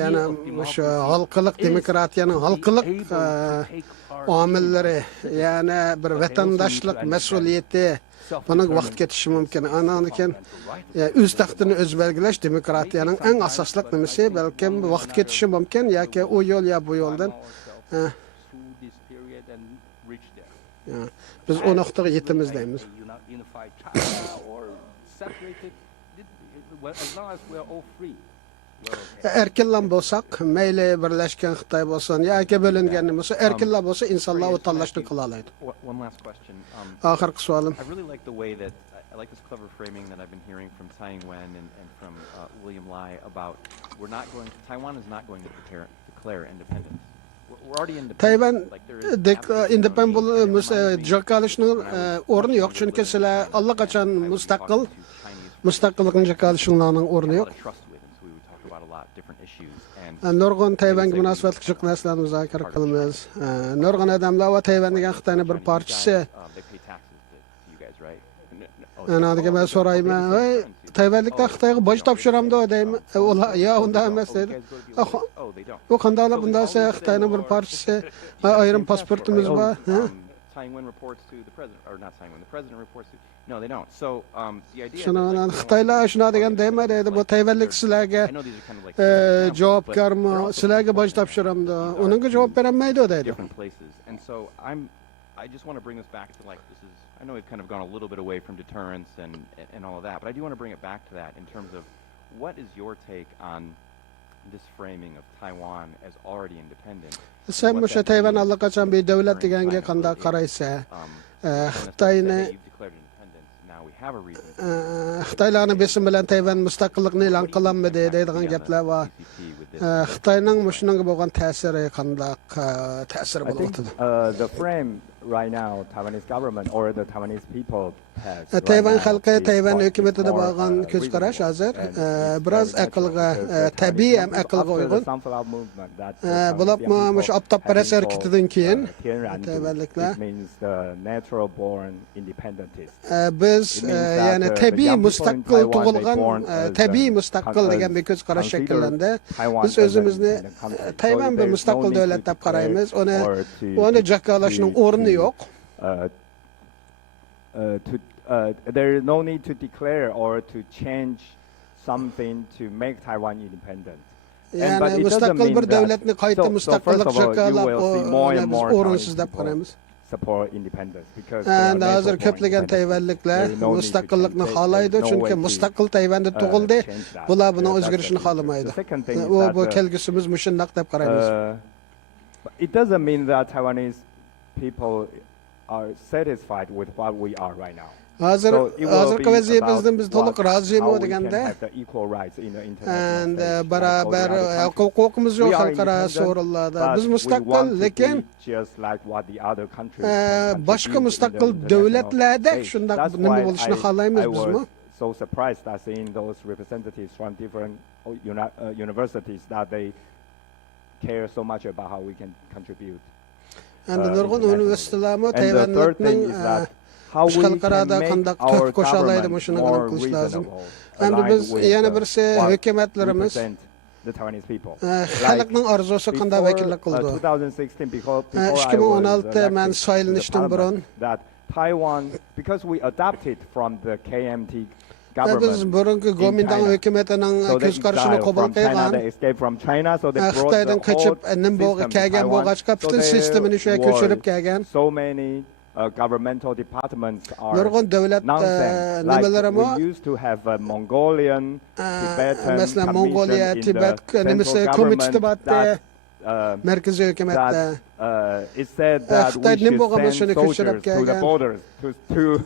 yana o'sha xalqiliq demokratiyaning xalqiliq omillari, yana bir vatandoshlik mas'uliyati buning vaqt ketishi mumkin. Anakin o'z taxtini o'z belgilash demokratiyaning eng asosli nimasi, balkim vaqt ketishi mumkin yoki u yo'l ya bu yo'ldan biz o nuqtaga yetamiz deymiz. unified China or separated, as long as we're all free. Erkinlar bo'lsak, mayli birlashgan Xitoy bo'lsin yoki bo'lingan bo'lsa, erkinlar bo'lsa, insonlar o'z tanlashni qila oladi. One last question. Oxirgi savolim. I really like the way that I like this clever framing that I've been hearing from Tsai Ing-wen and from William Lai about Taiwan is not going to declare independence. We're already independent. Tayvan Like there is independent bo'lib jo'qalishning o'rni yo'q, chunki sizlar allaqachon mustaqillikni jo'qalishinglarning o'rni yo'q. Nurg'un Tayvanga munosabatli jiq narsalarni muzokara qilamiz. Nurg'un odamlar va Tayvan degan Xitoyning bir parchasi. Anadiga men so'rayman, "Voy, Tayvanliklar Xitoyga boj topshiramdi" deymi? Ular "Yo, unda emas" dedi. Bu qanday bunday Xitoyning bir parchasi, ayrim pasportimiz bor. Tsai Ing-wen reports to the president, or not Tsai Ing-wen, the president reports to No, they don't. So the idea. Şuna Xitaylar şuna degan demadi, bu Tayvanlik sizlarga I know these are kind of like examples, but javobgarmi, they're also sizlarga boj topshiramdi. Uningga javob bermaydi deydi. different places. And so I just want to bring this back to like this is. I know we've kind of gone a little bit away from deterrence and all of that, but I do want to bring it back to that in terms of what is your take on this framing of Taiwan as already independent? Sen What o'sha that Tayvan means allaqachon bir davlat during deganga China's qanday early qaraysa, days. When it's said, hey, Xitoyni you've declared independence, now we have a reason. Xitoylarning besim bilan Tayvan mustaqillikni e'lon qilinmadi deydigan gaplar bor. Xitoyning shunga bo'lgan ta'siri qanday ta'sir I think bo'lyapti? the frame right now, Taiwanese government or the Taiwanese people has. Tayvan xalqi Tayvan hukumatida bo'lgan ko'z qarash hozir biroz aqlga tabiiy ham aqlga uyg'un. Bo'libmi shu optopparast harakatidan keyin Tayvanliklar biz ya'ni tabiiy mustaqil tug'ilgan tabiiy mustaqil degan bir ko'z qarash shakllandi. Biz o'zimizni Tayvan bir mustaqil davlat deb qaraymiz. Uni jakolashning o'rni yo'q. There is no need to declare or to change something to make Taiwan independent. Yani mustaqil bir davlatni qayta mustaqillik jakolab o'rinsiz deb qaraymiz. Support independence because hozir ko'plagan Tayvanliklar mustaqillikni xohlaydi, chunki mustaqil Tayvanda tug'ildi. Bular buni o'zgarishini xohlamaydi. Bu kelgusimiz mushundaq deb qaraymiz. It doesn't mean that Taiwanese people are satisfied with what we are right now. Hozirgi vaziyatimizni biz to'liq rozimi deganda barabar huquqimiz yo'q xalqaro so'rinlarda. Biz mustaqil, lekin boshqa mustaqil davlatlarda shunday nima bo'lishini xohlaymiz bizmi? So surprised at seeing those representatives from different universities that they care so much about how we can contribute. And nurg'un universitetlarmi Tayvanlikning xalqarada qanday to'p qo'shalaydi shuni qilib qilish lozim. Endi biz yana birisi hukumatlarimiz xalqning orzusi qanday vakillik qildi. 2016 men saylanishdan burun Taiwan, because we adapted from the KMT biz burungi Kuomintang hukumatining ko'z qarashini qabul qilgan. Xitoydan qochib nimboga kelgan bo'lg'achqa butun sistemini shu yerga ko'chirib kelgan. So many governmental departments are nimalarimi? We used to have a Mongolian, Tibetan masalan Mongoliya, Tibet nimasi komiteti borda markaziy hukumatda. It said that we should send soldiers to the borders to secure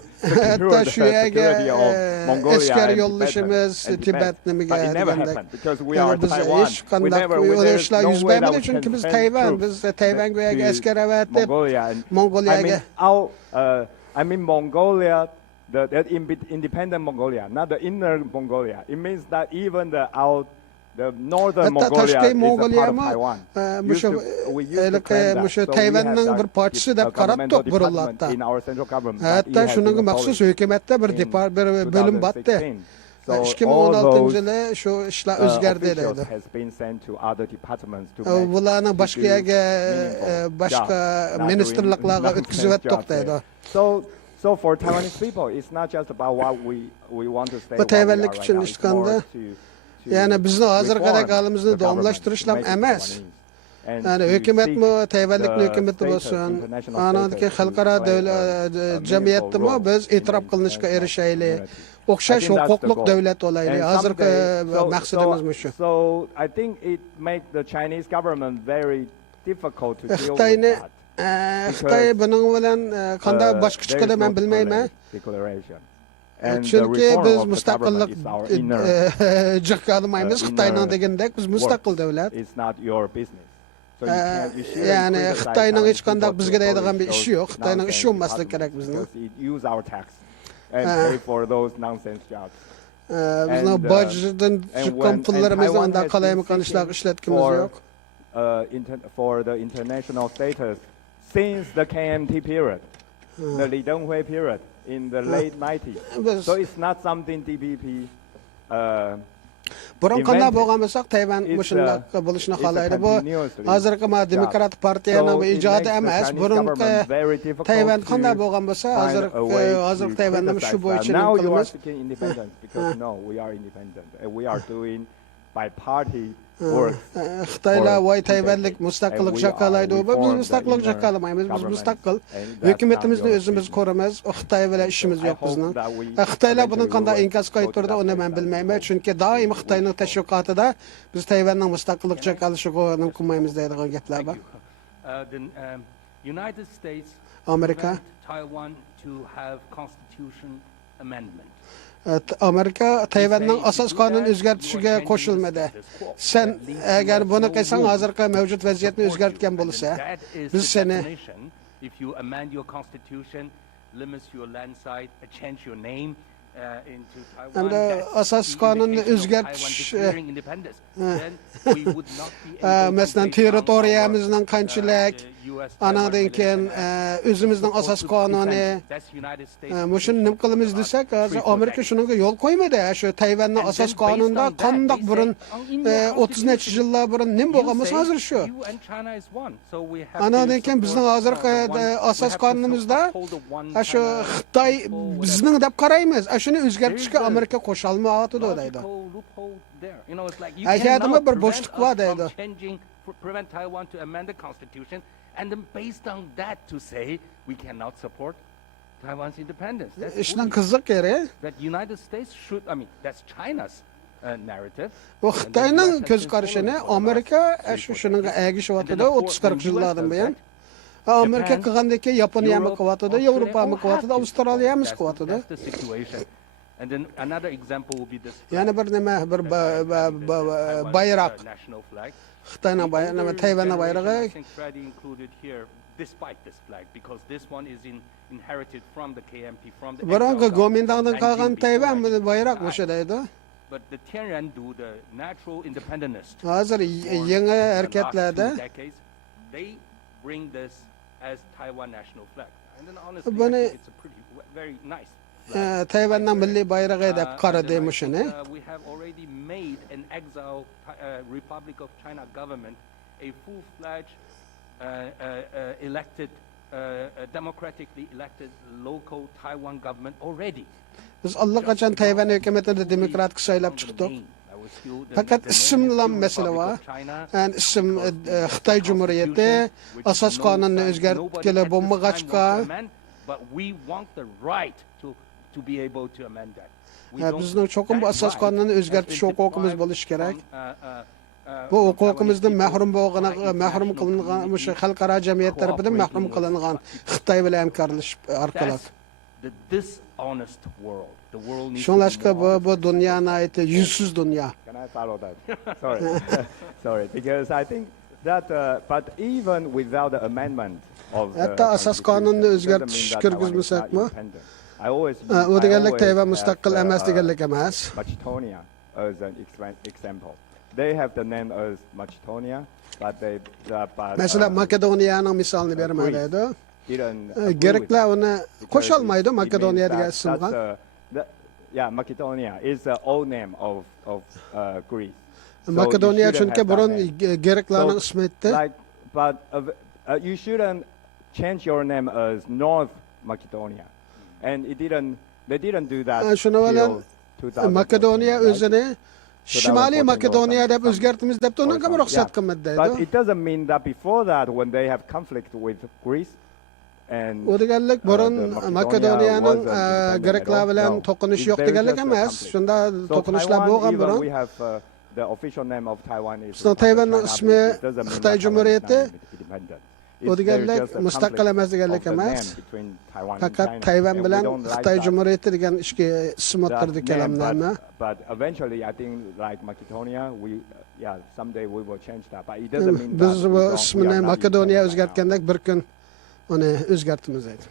the security of Mongolia and Tibet. But it never happened because we are Taiwan. We never, there's no way that we can send troops to Mongolia. I mean Mongolia, the independent Mongolia, not the inner Mongolia. It means that even the northern Mongolia is a part of Taiwan. We used to claim that. So Tayvanning bir parchasi deb qarab to'q buriladi. Hatto shuning maxsus hukumatda bir bo'lim bordi. 2016-yili shu ishlar o'zgardi deydi. Bularni boshqa yerga boshqa ministerliklarga o'tkazib deydi. So for Taiwanese people, it's not just about what we want to stay. Bu Tayvanlik uchun ishganda yani bizni hozirgi holimizni davomlashtirish ham emas. Yani hukumatmi, Tayvanlik hukumati bo'lsin, anadagi xalqaro jamiyatmi biz e'tirof qilinishga erishaylik. O'xshash huquqli davlat bo'laylik. Hozirgi maqsadimiz shu. So I think it makes the Chinese government very difficult to deal with that. Xitoy buning bilan qanday boshqa chiqadi men bilmayman. Chunki biz mustaqillik jiqolmaymiz Xitoyning degandek biz mustaqil davlat. Yani Xitoyning hech qanday bizga deydigan bir ishi yo'q. Xitoyning ishi bo'lmasligi kerak bizni. Bizning bojdan chiqqan pullarimizni unda qalaymiqan ishlar ishlatgimiz yo'q. For the international status since the KMT period, the Li Denghui period in the late 90s. So it's not something DPP Burun qanday bo'lgan bo'lsak, Tayvan mushundaq bo'lishni xohlaydi. Bu hozirgi Demokrat partiyaning ijodi emas. Burungi Tayvan qanday bo'lgan bo'lsa, hozirgi Tayvanda shu bo'yicha now you are seeking independence because no, we are independent. We are doing by party work. Xitoylar voy Tayvanlik mustaqillik shakalaydi. Biz mustaqillik shakalamaymiz. Biz mustaqil hukumatimizni o'zimiz ko'ramiz. Xitoy bilan ishimiz yo'q bizning. Xitoylar buni qanday inkos qilib turdi, uni men bilmayman. Chunki doim Xitoyning tashviqotida biz Tayvanning mustaqillik shakalishiga qilmaymiz deydigan gaplar bor. The United States Amerika Taiwan to have constitution amendment. Amerika Tayvanning asos qonun o'zgartishiga qo'shilmadi. Sen agar buni qilsang, hozirgi mavjud vaziyatni o'zgartgan bo'lsa, biz seni if you amend your constitution, limits your land side, change your name into Taiwan. And asos qonunni o'zgartish masalan territoriyamizning qanchalik anadan keyin o'zimizning asos qonuni mushuni nima qilamiz desak, hozir Amerika shunga yo'l qo'ymadi. Shu Tayvanning asos qonunida qandoq burun 30 necha yillar burun nima bo'lgan bo'lsa hozir shu. Anadan keyin bizning hozirgi asos qonunimizda shu Xitoy bizning deb qaraymiz. Shuni o'zgartirishga Amerika qo'sha olmayapti deydi. Aytadimi bir bo'shliq bor deydi. Prevent Taiwan to amend the constitution, and then based on that to say we cannot support Taiwan's independence. Ishning qiziq yeri that United States should, I mean, that's China's narrative. Bu Xitoyning ko'z qarashini Amerika shuninga agishyapti 30-40 yillardan buyon. Amerika qilgandan keyin Yaponiya ham qilyapti, Yevropa ham qilyapti, Avstraliya ham qilyapti. And then another example will be this. Yani bir nima, bir bayroq. National flag. Xitoyning bayrogi, Tayvanning bayrog'i. Included here, despite this flag, because this one is inherited from the KMT, from the. Burungi Kuomintangdan qolgan Tayvan bayroq o'sha deydi. But the Tianren-du, the natural independentists, hozir yangi harakatlarda they bring this as Taiwan national flag. And then honestly, I think it's a pretty very nice. Tayvanning milliy bayrog'i deb qaradi mushuni. We have already made an exile Republic of China government a full-fledged elected democratically elected local Taiwan government already. Biz allaqachon Tayvan hukumatini demokratik saylab chiqdik. Fakat ismlan masala bor. Yani ism Xitoy Cumhuriyeti asos qonunni o'zgartirgili bo'lmag'achqa. But we want the right to be able to amend that. Bizning cho'qim bu asos qonunni o'zgartirish huquqimiz bo'lishi kerak. Bu huquqimizdan mahrum qilingan o'sha xalqaro jamiyat tomonidan mahrum qilingan Xitoy bilan hamkorlashish orqali. Shunlashqa bu dunyoni aytdi, yuzsiz dunyo. Can I follow that? Sorry. Sorry, because I think that but even without the amendment of hatta asos qonunni o'zgartirish kirgizmasakmi? U deganlik Tayvan mustaqil emas deganlik emas. Macedonia as an example. They have the name as Macedonia, but they Mesela Makedoniyaning misolini bermaydi. Greklar uni qo'sha olmaydi Makedoniya degan ismga. Yeah, Macedonia is the old name of Greece. Makedoniya chunki burun Greklarning ismi edi. But you shouldn't change your name as North Macedonia. And they didn't do that. Shuni bilan Makedoniya o'zini Shimoliy Makedoniya deb o'zgartimiz deb unga ruxsat qilmadi deydi. But it doesn't mean that before that when they have conflict with Greece and u deganlik burun Makedoniyaning Greklar bilan to'qinish yo'q deganlik emas. Shunda to'qinishlar bo'lgan burun. The official name of Taiwan is Tayvanning ismi Xitoy Cumhuriyeti. U deganlik mustaqil emas deganlik emas. Faqat Tayvan bilan Xitoy Cumhuriyeti degan ishga ism o'ttirdi kalamlarni. But eventually I think like Macedonia someday we will change that. But it doesn't mean biz bu ismini Makedoniya o'zgartgandek bir kun uni o'zgartimiz deydi.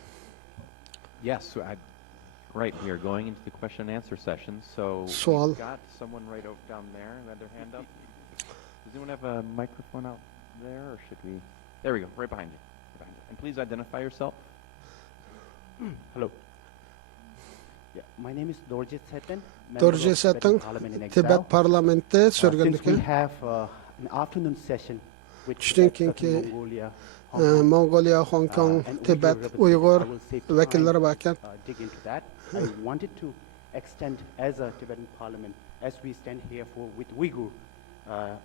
Yes, right here going into the question and answer session. So we've got someone right over down there who had their hand up. Does anyone have a microphone out there, or should we? There we go, right behind you. And please identify yourself. Hello. My name is Dorje Setin. Dorje Setin, Tibet parlamenti sürgündeki. We have an afternoon session with Mongolia, Mongolia, Hong Kong, Tibet, Uyghur vekilleri varken. Dig into that. I wanted to extend as a Tibetan parliament, as we stand here for with Uyghur,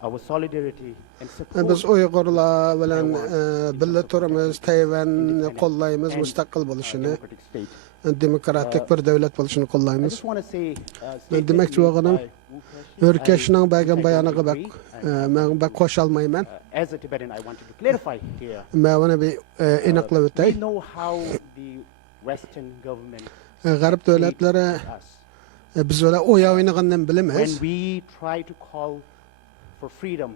our solidarity and support. Biz Uyg'urlar bilan birga turamiz, Tayvanni qo'llaymiz, mustaqil bo'lishini, demokratik bir davlat bo'lishini qo'llaymiz. Demoqchi bo'lganim, O'rkashning bergan bayoniga men qo'sha olmayman. As a Tibetan, I wanted to clarify here. Men buni bir aniqlab o'tay. We know how the Western government G'arb davlatlari biz ular o'ya o'ynagandan bilamiz. When we try to call for freedom,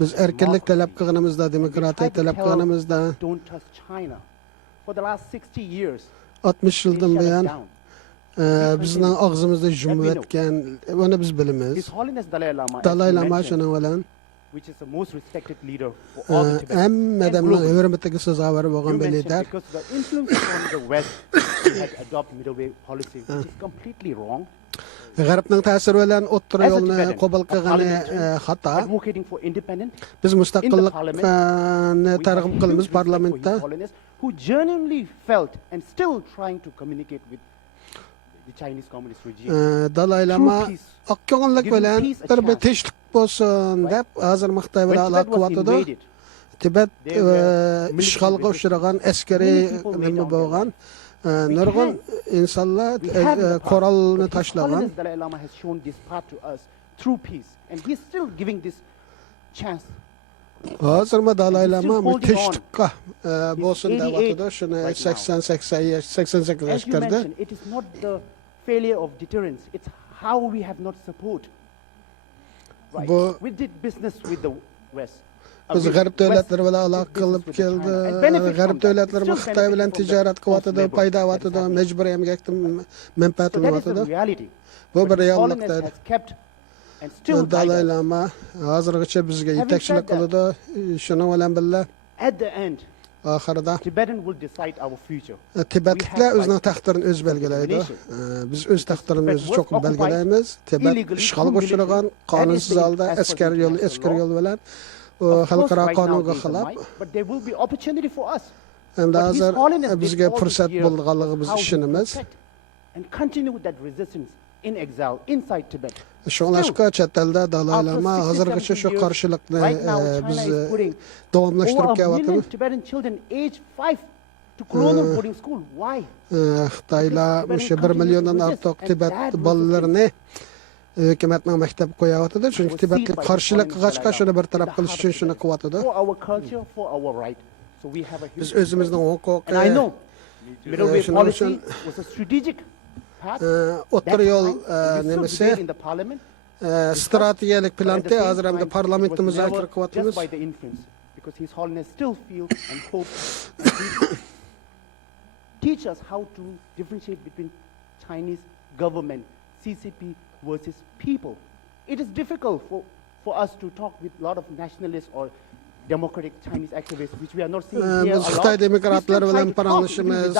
biz erkinlik talab qilganimizda, demokratiya talab qilganimizda, don't touch China. For the last 60 years, 60 yildan buyon bizning og'zimizda jumib o'tgan, buni biz bilamiz. His Holiness Dalai Lama shuning bilan which is the most respected leader for all the Tibetans. Hammadan hurmatiga sazovor bo'lgan bir lider. Because the influence from the West had adopt middle way policy, which is completely wrong. G'arbning ta'siri bilan o'rta yo'lni qabul qilgani xato. Advocating for independence. Biz mustaqillikni targ'ib qilamiz parlamentda. Who genuinely felt and still trying to communicate with the Chinese communist regime. Dalai Lama oqqonlik bilan bir tinchlik bo'lsin deb hozir Xitoy bilan aloqa qilyapti. Tibet ishg'olga uchragan askariy nima bo'lgan. Nurg'un insonlar qurolni tashlagan. Dalai Lama has shown this path to us through peace, and he is still giving this chance. Hozir Dalai Lama tinchlikqa bo'lsin deyapti. Shuni 88 yoshda. It is not the failure of deterrence; it's how we have not support. Right? We did business with the West. Biz g'arb davlatlari bilan aloqa qilib keldi. G'arb davlatlari Xitoy bilan tijorat qilyapti, foyda olyapti, majburiy emgakdan manfaat olyapti. Bu bir reallikdir. Dalai Lama hozirgacha bizga yetakchilik qiladi. Shuning bilan birga at the end oxirida Tibetan will decide our future. Tibetliklar o'zining taqdirini o'zi belgilaydi. Biz o'z taqdirimizni cho'qib belgilaymiz. Tibet ishg'olga uchragan, qonunsiz holda askar yo'l bilan xalqaro qonunga xilof. But there will be opportunity for us. Endi hozir bizga fursat bo'lganligi biz ishonamiz. And continue that resistance in exile inside Tibet. Shunlashqa chet elda Dalai Lama hozirgacha shu qarshilikni biz davomlashtirib kelyapmiz. Tibetan children age 5 to colonial boarding school. Why? Xitoylar o'sha 1 milliondan ortiq Tibet bolalarini hukumatning maktab qo'yapti. Chunki Tibetlik qarshilik qilgachqa shuni bartaraf qilish uchun shuni qilyapti. For our culture, for our right. So we have a biz o'zimizning huquqi. I know middle way policy was a strategic path. O'rta yo'l nimasi? Strategik planda hozir ham parlamentda muzokara qilyapmiz. By the influence, because His Holiness still feels and hopes teach us how to differentiate between Chinese government, CCP versus people. It is difficult for us to talk with a lot of nationalists or democratic Chinese activists, which we are not seeing here a lot. Xitoy demokratlar bilan paranglashimiz,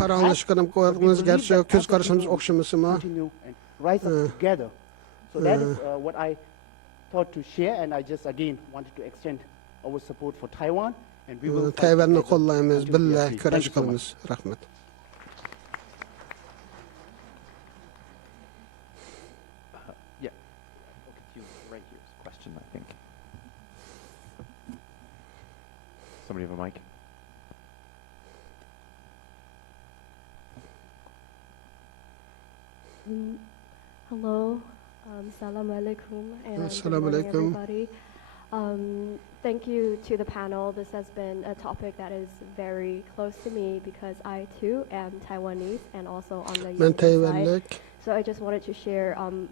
paranglashganib qo'yamiz, garchi ko'z qarashimiz o'xshamasimi? Rise up together. So that is what I thought to share, and I just again wanted to extend our support for Taiwan, and we will Tayvanni qo'llaymiz, birga kurash qilamiz. Rahmat. I think. Somebody have a mic? Hello, Salam alaikum, and Salam good morning, alaikum. Everybody. Thank you to the panel. This has been a topic that is very close to me because I too am Taiwanese and also on the Uyghur side. So I just wanted to share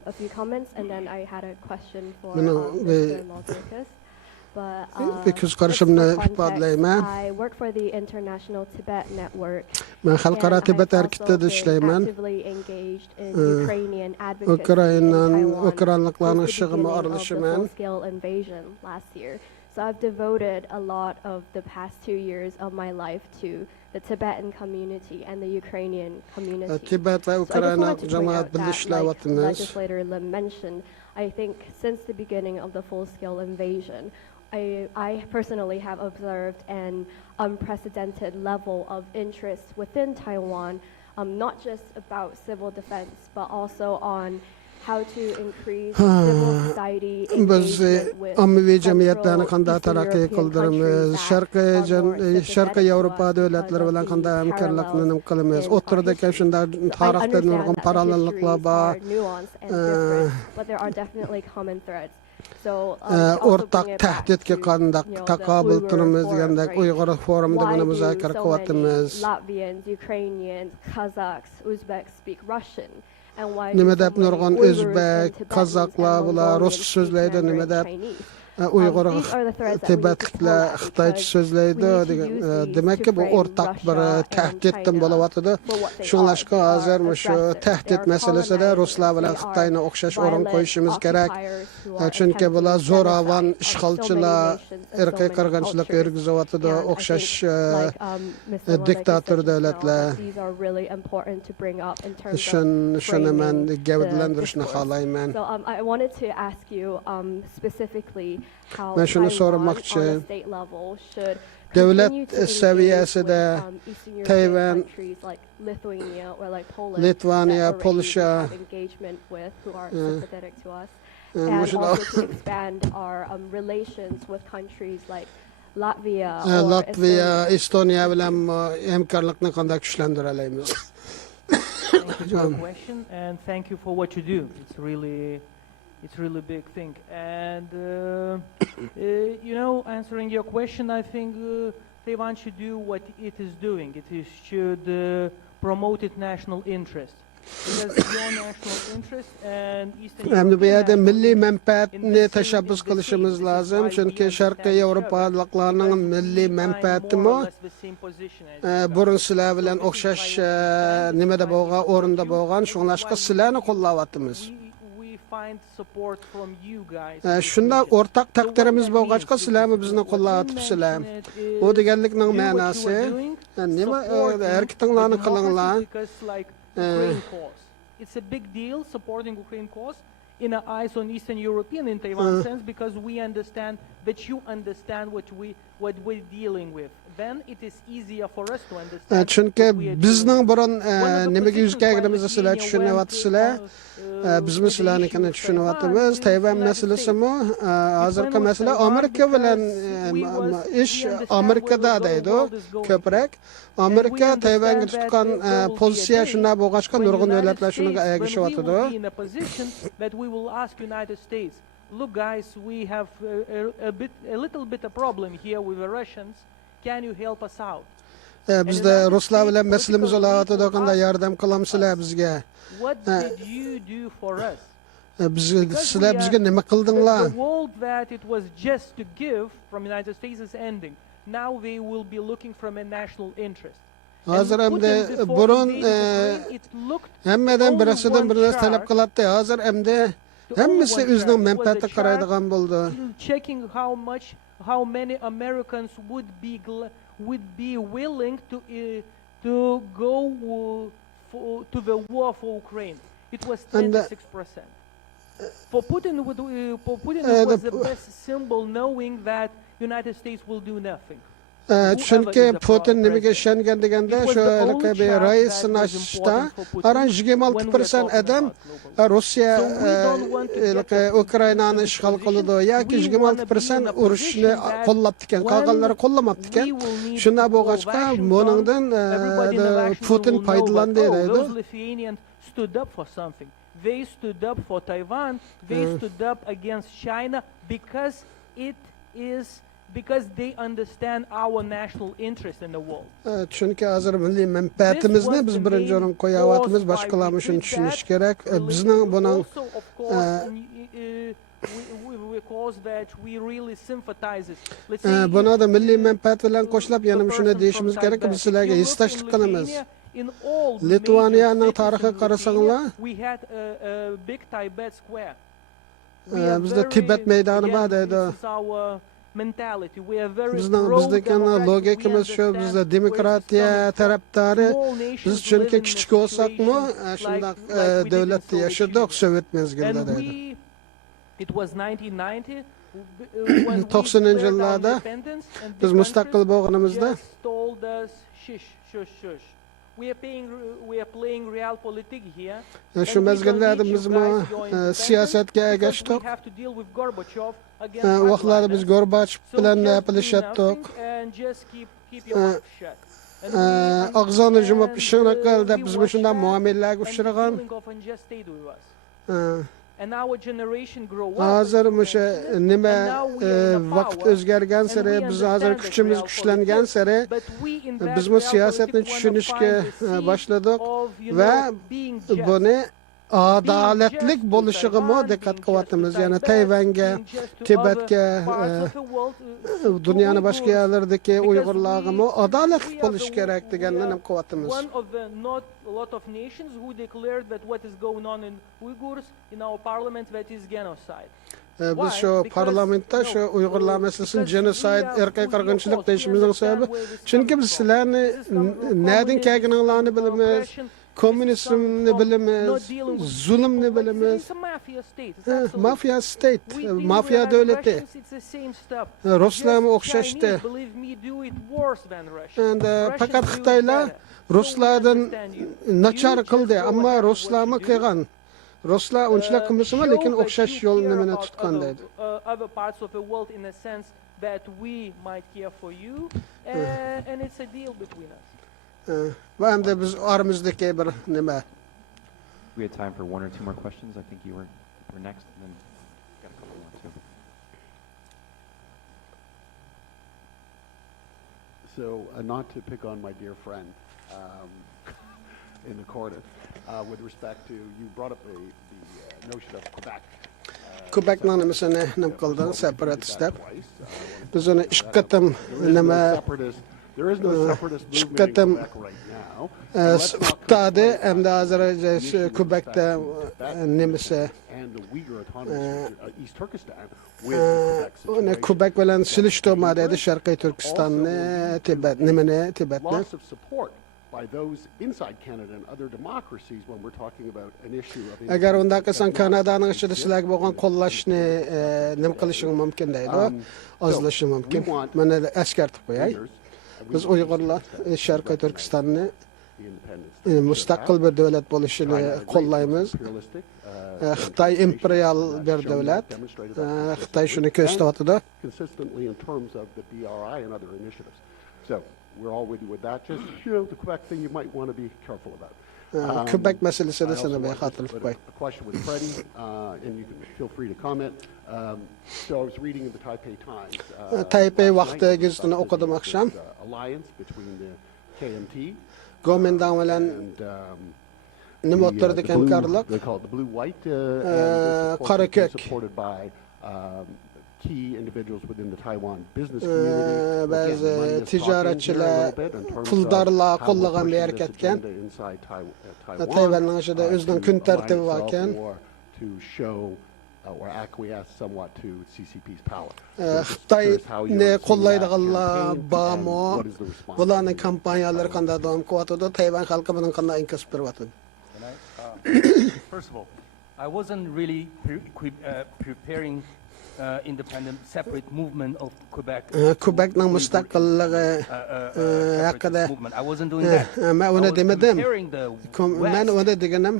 a few comments, and then I had a question for Mr. Malderkas. But because I work for the International Tibet Network. Men xalqaro Tibet harakatida ishlayman. Engaged in Ukrainian advocacy in Taiwan. Ukrainaliklarning ishig'ini aralashaman. Full-scale invasion last year. So I've devoted a lot of the past 2 years of my life to the Tibetan community and the Ukrainian community. Tibet ve Ukrayna cemaat birleştirildi. Legislator Lim mentioned, I think since the beginning of the full-scale invasion, I personally have observed an unprecedented level of interest within Taiwan, not just about civil defense, but also on how to increase civil society engagement with Ammaviy jamiyatlarni Central qanday Eastern taraqqiy European qildiramiz, countries that are more Sharqiy Yevropa davlatlari bilan qanday hamkorlikni nim qilamiz. O'rtada shunday tarixda nurg'un parallelliklar bor. But there are definitely common threads. O'rtaq tahdidga qanday taqobil turamiz degandek Uyg'ur forumida buni muzokara qilyapmiz. Latvians, Ukrainians, Kazakhs, Uzbeks speak Russian. Nima deb nurg'un o'zbek, qozoqlar bular rus so'zlaydi, nima deb Uyg'ur, Tibetliklar Xitoycha so'zlaydi degan. Demakki bu o'rtaq bir tahdiddan bo'layotdi. Shunlashqa hozir shu tahdid masalasida ruslar bilan Xitoyni o'xshash o'rin qo'yishimiz kerak. Chunki bular zo'ravon ishg'olchilar, irqiy qirg'inchilik yurgizyapti, o'xshash diktator davlatlar. Shuni men gavdlantirishni xohlayman. I wanted to ask you specifically how Taiwan on a state level should davlat continue to saviyasida Eastern European Taiwan, countries like Lithuania or like Poland Litvaniya, that already Polsha, have engagement with who are sympathetic to us, and also to expand our relations with countries like Latvia or Latviya, Estoniya bilan hamkorlikni qanday kuchlantirib olamiz? Thank you for the question and thank you for what you do. It's really a big thing. And you know, answering your question, I think Taiwan should do what it is doing. It should promote its national interest. Because your national interest and Eastern Endi bu yerda European milliy national manfaatni tashabbus qilishimiz lozim, chunki Sharqiy Yevropaliklarning milliy manfaatimi burun sizlar bilan o'xshash nimada bo'lgan, o'rinda bo'lgan, shunlashqa sizlarni qo'llayapmiz. Shunda o'rtaq taqdirimiz bo'lg'achqa sizlarni bizni qo'llayapsizlar. U deganlikning ma'nosi nima? Harakatlarni qilinglar. It's a big deal supporting Ukraine cause in our eyes on Eastern European in Taiwan sense, because we understand that you understand what we're dealing with. Then it is easier for us to understand. Chunki bizning burun nimaga yuz kelganimizni sizlar tushunyapsizlar. Biz sizlarnikini tushunyapmiz. Tayvan masalasimi hozirgi masala Amerika bilan ish Amerikada deydi ko'proq. Amerika Tayvanga tutgan pozitsiya shunday bo'lg'achqa nurg'un davlatlar shunga ergashyapti. Look guys, we have a little bit of problem here with the Russians. Can you help us out? Bizda ruslar bilan masalamiz bo'layotdi, qanday yordam qilamsizlar bizga? What did you do for us? Sizlar bizga nima qildinglar? The world that it was just to give from the United States is ending. Now they will be looking from a national interest. Hozir hamda burun hammadan birisidan birini talab qilyapti. Hozir hamda hammasi o'zining manfaatiga qaraydigan bo'ldi. Checking how many Americans would be willing to go to the war for Ukraine. It was 26%. For Putin, it was the best symbol, knowing that United States will do nothing. Chunki Putin nimaga ishongan deganda shu rais nashta aran 26% adam Rossiya Ukrainani ishg'ol qildi yoki 26% urushni qo'llab ekan, qolganlari qo'llamabdi ekan. Shunda bo'lg'achqa buningdan Putin foydalandi deydi. Stood up for something. They stood up for Taiwan. They stood up against China because they understand our national interest in the world. Chunki hozir milliy manfaatimizni biz birinchi o'rin qo'yapmiz, boshqalarni shuni tushunish kerak. Bizning buning buni da milliy manfaat bilan qo'shilib, yana shuni deyishimiz kerak, biz sizlarga hissdoshlik qilamiz. Litvaniyaning tarixiga qarasanglar, bizda Tibet maydoni bor deydi. mentality. We are very bizdeki logikamiz shu, bizda demokratiya tarafdori. Biz çünkü küçük olsak mı, şundak devlette yaşadık Sovet mezgilinde deydi. It was 1990. 90'ncı yıllarda biz müstakil bolganımızda we are playing real politics here. Şu mezgillerde biz siyasetke geçtik. Vaqtlarda biz Gorbachev bilan yapılışatdık. Ağzını jumab işine qildi, biz shunday muomalalarga uchragan. Hozir o'sha nima vaqt o'zgargan sari, biz hozir kuchimiz kuchlangan sari biz bu siyosatni tushunishga boshladik va buni adaletlik bo'lishig'imi diqqat qilyapmiz. Ya'ni Tayvanga, Tibetga, dunyoning boshqa yerlaridagi Uyg'urlarga adolatli bo'lish kerak deganni ham qilyapmiz. A lot of nations who declared that what is going on in Uyghurs in our parliament that is genocide. Biz şu parlamentda şu Uyg'urlar meselesini genocide, irqiy qirg'inchilik deyishimizning sababi chunki biz sizlarni nereden kelganinglarni bilamiz, komünizmni bilamiz, zulmni bilamiz. Mafia state, mafia devleti. Ruslarga o'xshashdi. Fakat Xitoylar Ruslardan nachar qildi, ammo Ruslarni qilgan. Ruslar unchalar qilmasmi, lekin o'xshash yo'lni meni tutgan deydi. Other parts of the world in a sense that we might care for you and it's a deal between us. Va hamda biz oramizdagi bir nima. We had time for one or two more questions. I think you were next and then got a couple more too. So, not to pick on my dear friend in the corner, with respect to, you brought up the notion of Quebec. Quebec namasini nim qildi, separatist deb. Biz uni ishqatim nima There is no separatist movement in Quebec right now. Xitoyda hamda hozir Quebecda nimasi and the Uyghur autonomous East Turkestan with the Quebec Quebec bilan silishtirmadi Sharqiy Turkistonni, Tibet, nimani Tibetni. Loss of support by those inside Canada and other democracies when we're talking about an issue of Agar unda qilsan Kanadaning ichida sizlarga bo'lgan qo'llashni nima qilishing mumkin deydi, ozlashi mumkin. Mana eskartib qo'yay. Biz Uyg'urlar Sharqiy Turkistonni mustaqil bir davlat bo'lishini qo'llaymiz. Xitoy imperial bir davlat. Xitoy shuni ko'rsatyapti. Consistently in terms of the BRI and other initiatives. So we're all with you with that. Just the Quebec thing you might want to be careful about. Quebec meselesini sana bir xatirib qo'y. A question with Freddie, and you can feel free to comment. So I was reading in the Taipei Times. Taipei vaqti gazetini o'qidim oqshom. Alliance between the KMT Gomindan bilan nima o'tirdi hamkorlik? They call it the Blue White qora ko'k. Supported by key individuals within the Taiwan business community. Ba'zi tijoratchilar, puldorlar qo'llagan bir harakatgan. Tayvanning ichida o'zining kun tartibi bor ekan. To show or acquiesce somewhat to CCP's power. Xitoyni qo'llaydiganlar bormi? Bularning kampaniyalari qanday davom qilyapti? Tayvan xalqi buni qanday inkos beryapti? First of all, I wasn't really preparing independent separate movement of Quebec. Quebecning mustaqilligi haqida I wasn't doing that. Men uni demadim. Men uni deganim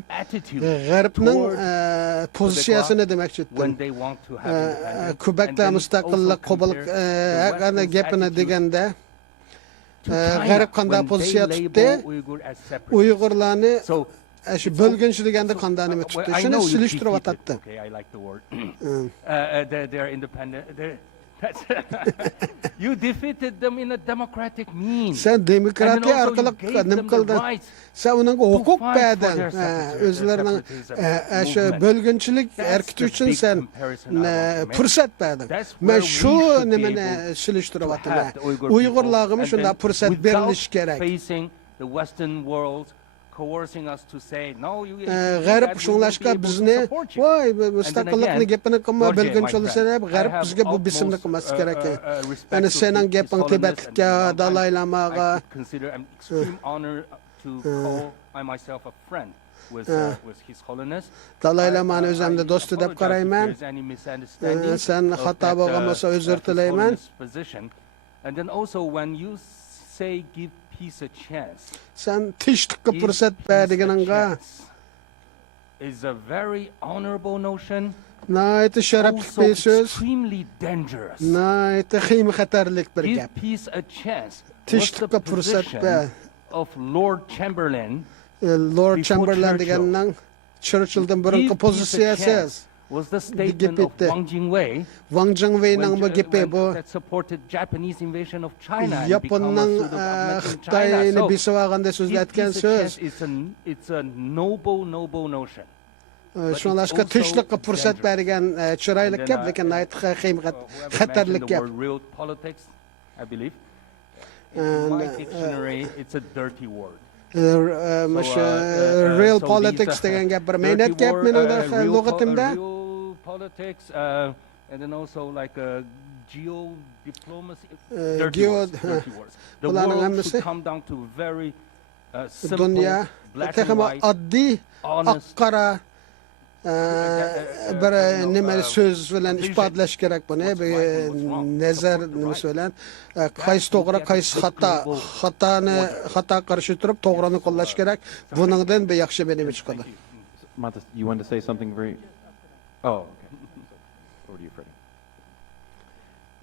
G'arbning pozitsiyasini demoqchi edim. Quebecda mustaqillik qabul qilgan gapini deganda G'arb qanday pozitsiya tutdi? Uyg'urlarni shu bo'lginchi deganda qanday nima tutdi? Shuni silishtiryapti. Okay, I like the word. They're independent. You defeated them in a democratic means. Sen demokratiya orqali nima qilding? Sen ularga huquq berding. O'zlarining shu bo'lginchilik harakati uchun sen fursat berding. Men shu nimani silishtiryapman. Uyg'urlarga shunday fursat berilishi kerak. Facing the Western world coercing us to say no, you g'arb shunlashqa bizni voy mustaqillikni gapini qilma bilgunchalik sanab g'arb bizga bu bisimni qilmas kerak. Ana sening gaping Tibetga, Dalai Lamaga consider an extreme honor to call I myself a friend with His Holiness. Dalai Lamani o'zimda do'sti deb qarayman. Sen xato bo'lgan bo'lsa uzr tilayman. And then also when you say give peace a chance. Sen tinchlikka fursat ber deganingga is a very honorable notion. Nihoyatda sharafli so'z. Extremely dangerous. Nihoyatda qiyin xatarlik bir Give gap. peace a chance. Tinchlikka fursat ber. Of Lord Chamberlain. Lord Chamberlain deganning Churchilldan burungi pozitsiyasi was the statement of Wang Jingwei. Wang Jingweining bu gapi bu that supported Japanese invasion of China. Yaponning Xitoyni besib olganda so'zlayotgan so'z. It's a noble notion. Shunlashqa tinchlikka fursat bergan chiroyli gap, lekin nihoyatda qiyin xatarli gap. Real politics, I believe. In my dictionary, it's a dirty word. Real politics degan gap bir mehnat gap mening lug'atimda. Real politics and then also like geo diplomacy, dirty words. The world should come down to very simple, black and white, honest. Bir nima so'z bilan ifodalash kerak buni, nazar nima bilan qaysi to'g'ri, qaysi xato qarshi turib to'g'rini qo'llash kerak. Buningdan bir yaxshi benim chiqadi. You want to say something very Oh, okay. Over to you, Freddie.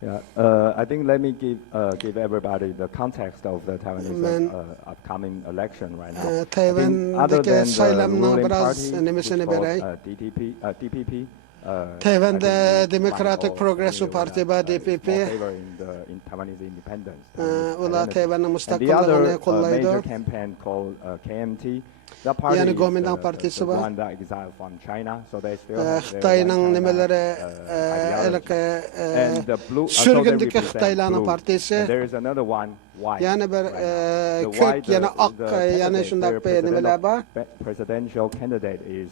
Yeah, I think let me give everybody the context of the Taiwanese upcoming election right now. Other than the ruling party, which is called DPP, Taiwanda Democratic Progressive Party ba DPP in Taiwanese independence. Ular Taiwanning The mustaqilligini other qo'llaydi. major campaign called KMT. That party Yani is Kuomintang the partisi bor. one that exiled from China, so they still have Xitoyning nimalari surgundagi Xitoylarning partisi. There is another one, white. Yana bir ko'k, yana oq, yana shunday nimalar bor. Presidential candidate is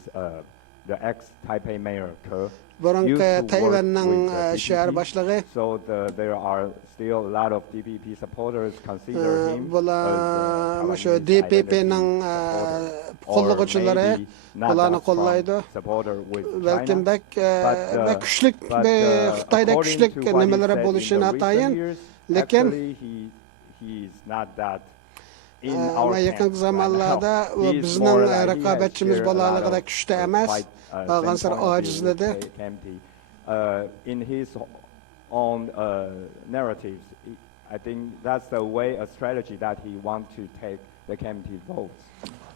the ex-Taipei mayor Ke. Burungi Tayvanning shahar boshlig'i. So there are still a lot of DPP supporters consider him bular shu DPPning qo'llovchilari bularni qo'llaydi. Balkim kuchlik Xitoyda kuchlik nimalar bo'lishini atayin, lekin yaqin zamonlarda bizning raqobatchimiz bolaligida kuchli emas, qolganlar ojizladi. In his own narratives, I think that's the way, a strategy that he wants to take the KMT votes.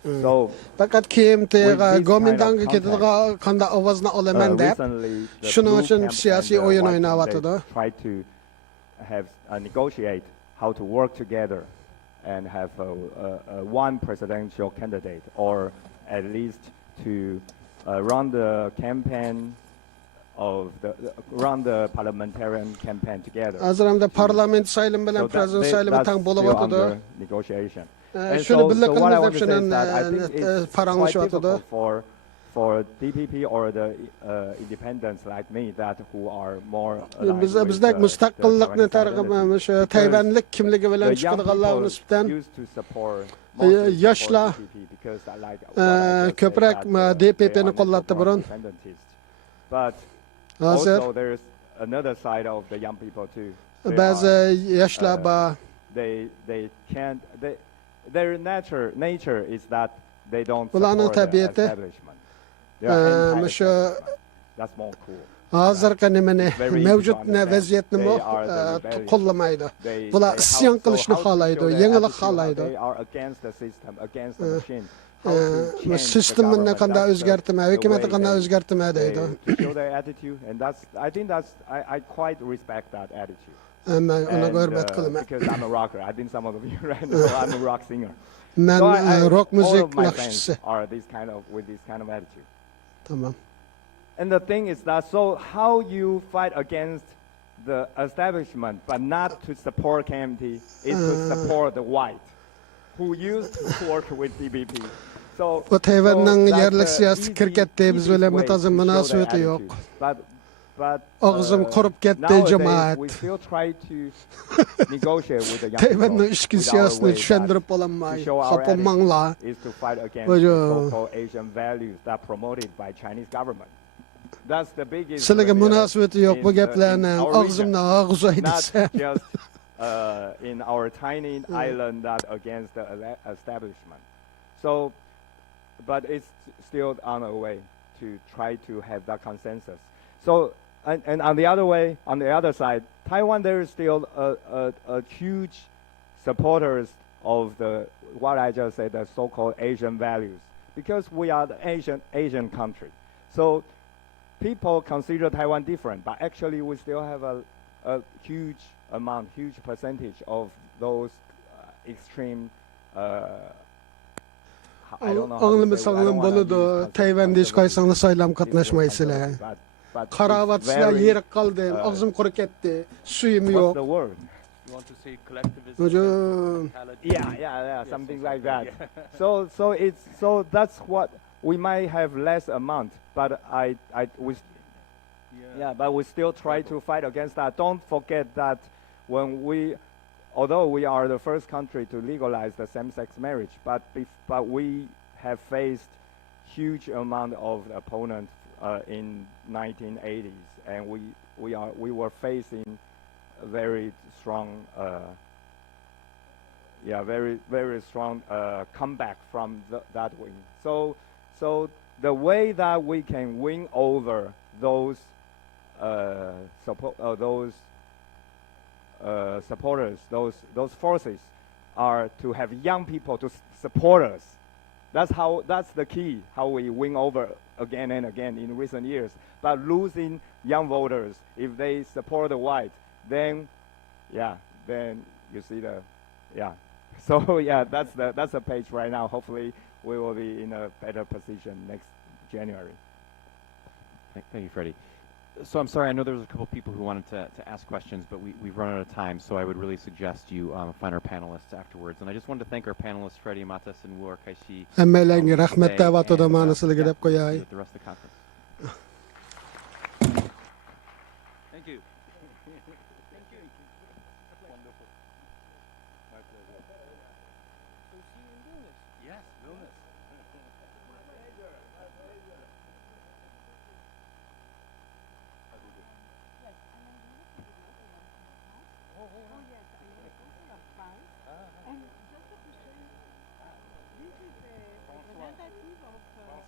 So, faqat KMTga Kuomintangga ketadigan qanday ovozni olaman deb shuning uchun siyosiy o'yin o'ynayotdi. Try to have negotiate how to work together and have one presidential candidate, or at least to run the campaign of run the parliamentarian campaign together. Azramda parlament saylim bilan prezident saylimi tang bo'lib o'tdi. Negotiation. Shuni birga qilamiz deb shuni paranglashyotir. For DPP or the independents like me that who are more bizda mustaqillikni targ'ib Tayvanlik kimligi bilan chiqadiganlar nisbatan yoshlar ko'proq DPPni qo'llatdi burun. But also there's another side of the young people too. Ba'zi yoshlar bor. They can't. Their nature is that they don't support the establishment. That's more cool. Hozirgi nimani mavjud vaziyatni qo'llamaydi. Bular isyon qilishni xohlaydi, yangilik xohlaydi. They are against the system, against the machine. Sistemni qanday o'zgartirma, hukumatni qanday o'zgartirma deydi. Show their attitude, and I think I quite respect that attitude. Because I'm a rocker. I think some of you right know I'm a rock singer. Men rock music naxshisi. Are with this kind of attitude. Tamam. And the thing is that, so how you fight against the establishment but not to support KMT is to support the white who used to work with DPP. Bu Tayvan'ın yerlik siyasi kirketdi biz bilen metazı münasebeti yok. Ağzım kurup gitti cemaat. Tayvan'ın işki siyasını düşündürüp olanmay. Kapılmanla. Sizlere münasebeti yok bu geplerine. Ağzımdan ağız aydıysa. In our tiny island that against the establishment. So, but it's still on a way to try to have that consensus. So, and on the other way, on the other side, Taiwan, there is still a huge supporters of the, what I just said, the so-called Asian values, because we are the Asian country. So, people consider Taiwan different, but actually we still have a huge amount, huge percentage of those extreme. Ağlımı sağlam boludu. Tayvan'da hiç kaysanlı saylam katnaşmaysılar. Karavatçılar yerik kaldı. Ağzım kuruk etti. Suyum yok. You want to say collectivism? Yeah, something like that. So that's what we might have less amount, but but we still try to fight against that. Don't forget that although we are the first country to legalize the same-sex marriage, but we have faced huge amount of opponents in 1980s, and we were facing very strong, very strong comeback from that win. So the way that we can win over those supporters, those forces, are to have young people to support us. That's the key. How we win over again and again in recent years. But losing young voters, if they support the white, then you see So that's the page right now. Hopefully, we will be in a better position next January. Thank you, Freddie. So I'm sorry, I know there was a couple people who wanted to ask questions, but we've run out of time, so I would really suggest you find our panelists afterwards. And I just wanted to thank our panelists, Freddie, Matas, and Wu Kaishi, and the rest of the conference. Thank you. Wonderful. My pleasure. So see you in Vilnius. Yes, Vilnius.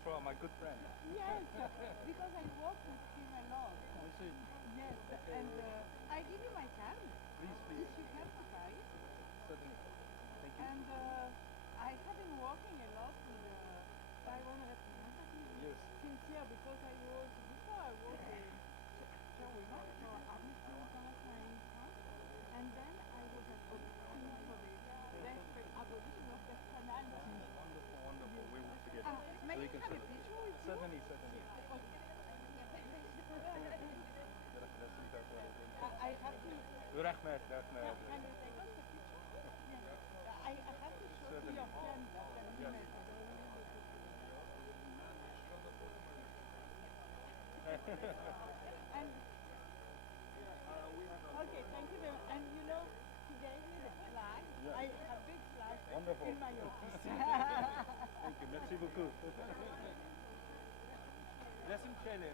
François, my good friend. Yes, because I work with him a lot. Yes, and I give you my card. Please. If you have the card. Certainly. Thank you. And I have been working a lot with Taiwan representatives since here because before I was a chairwoman for Amnesty International in France, and then I was at for the abolition of death penalty. Wonderful. We will together. May I have a picture with you? Certainly. I have to. Rahmet. Can you take us a picture? Yeah. I have to show you your pen. And okay, thank you very much. And you know, he gave me the flag. I have a big flag in my office. Thank you. Merci beaucoup. Resim çeyle.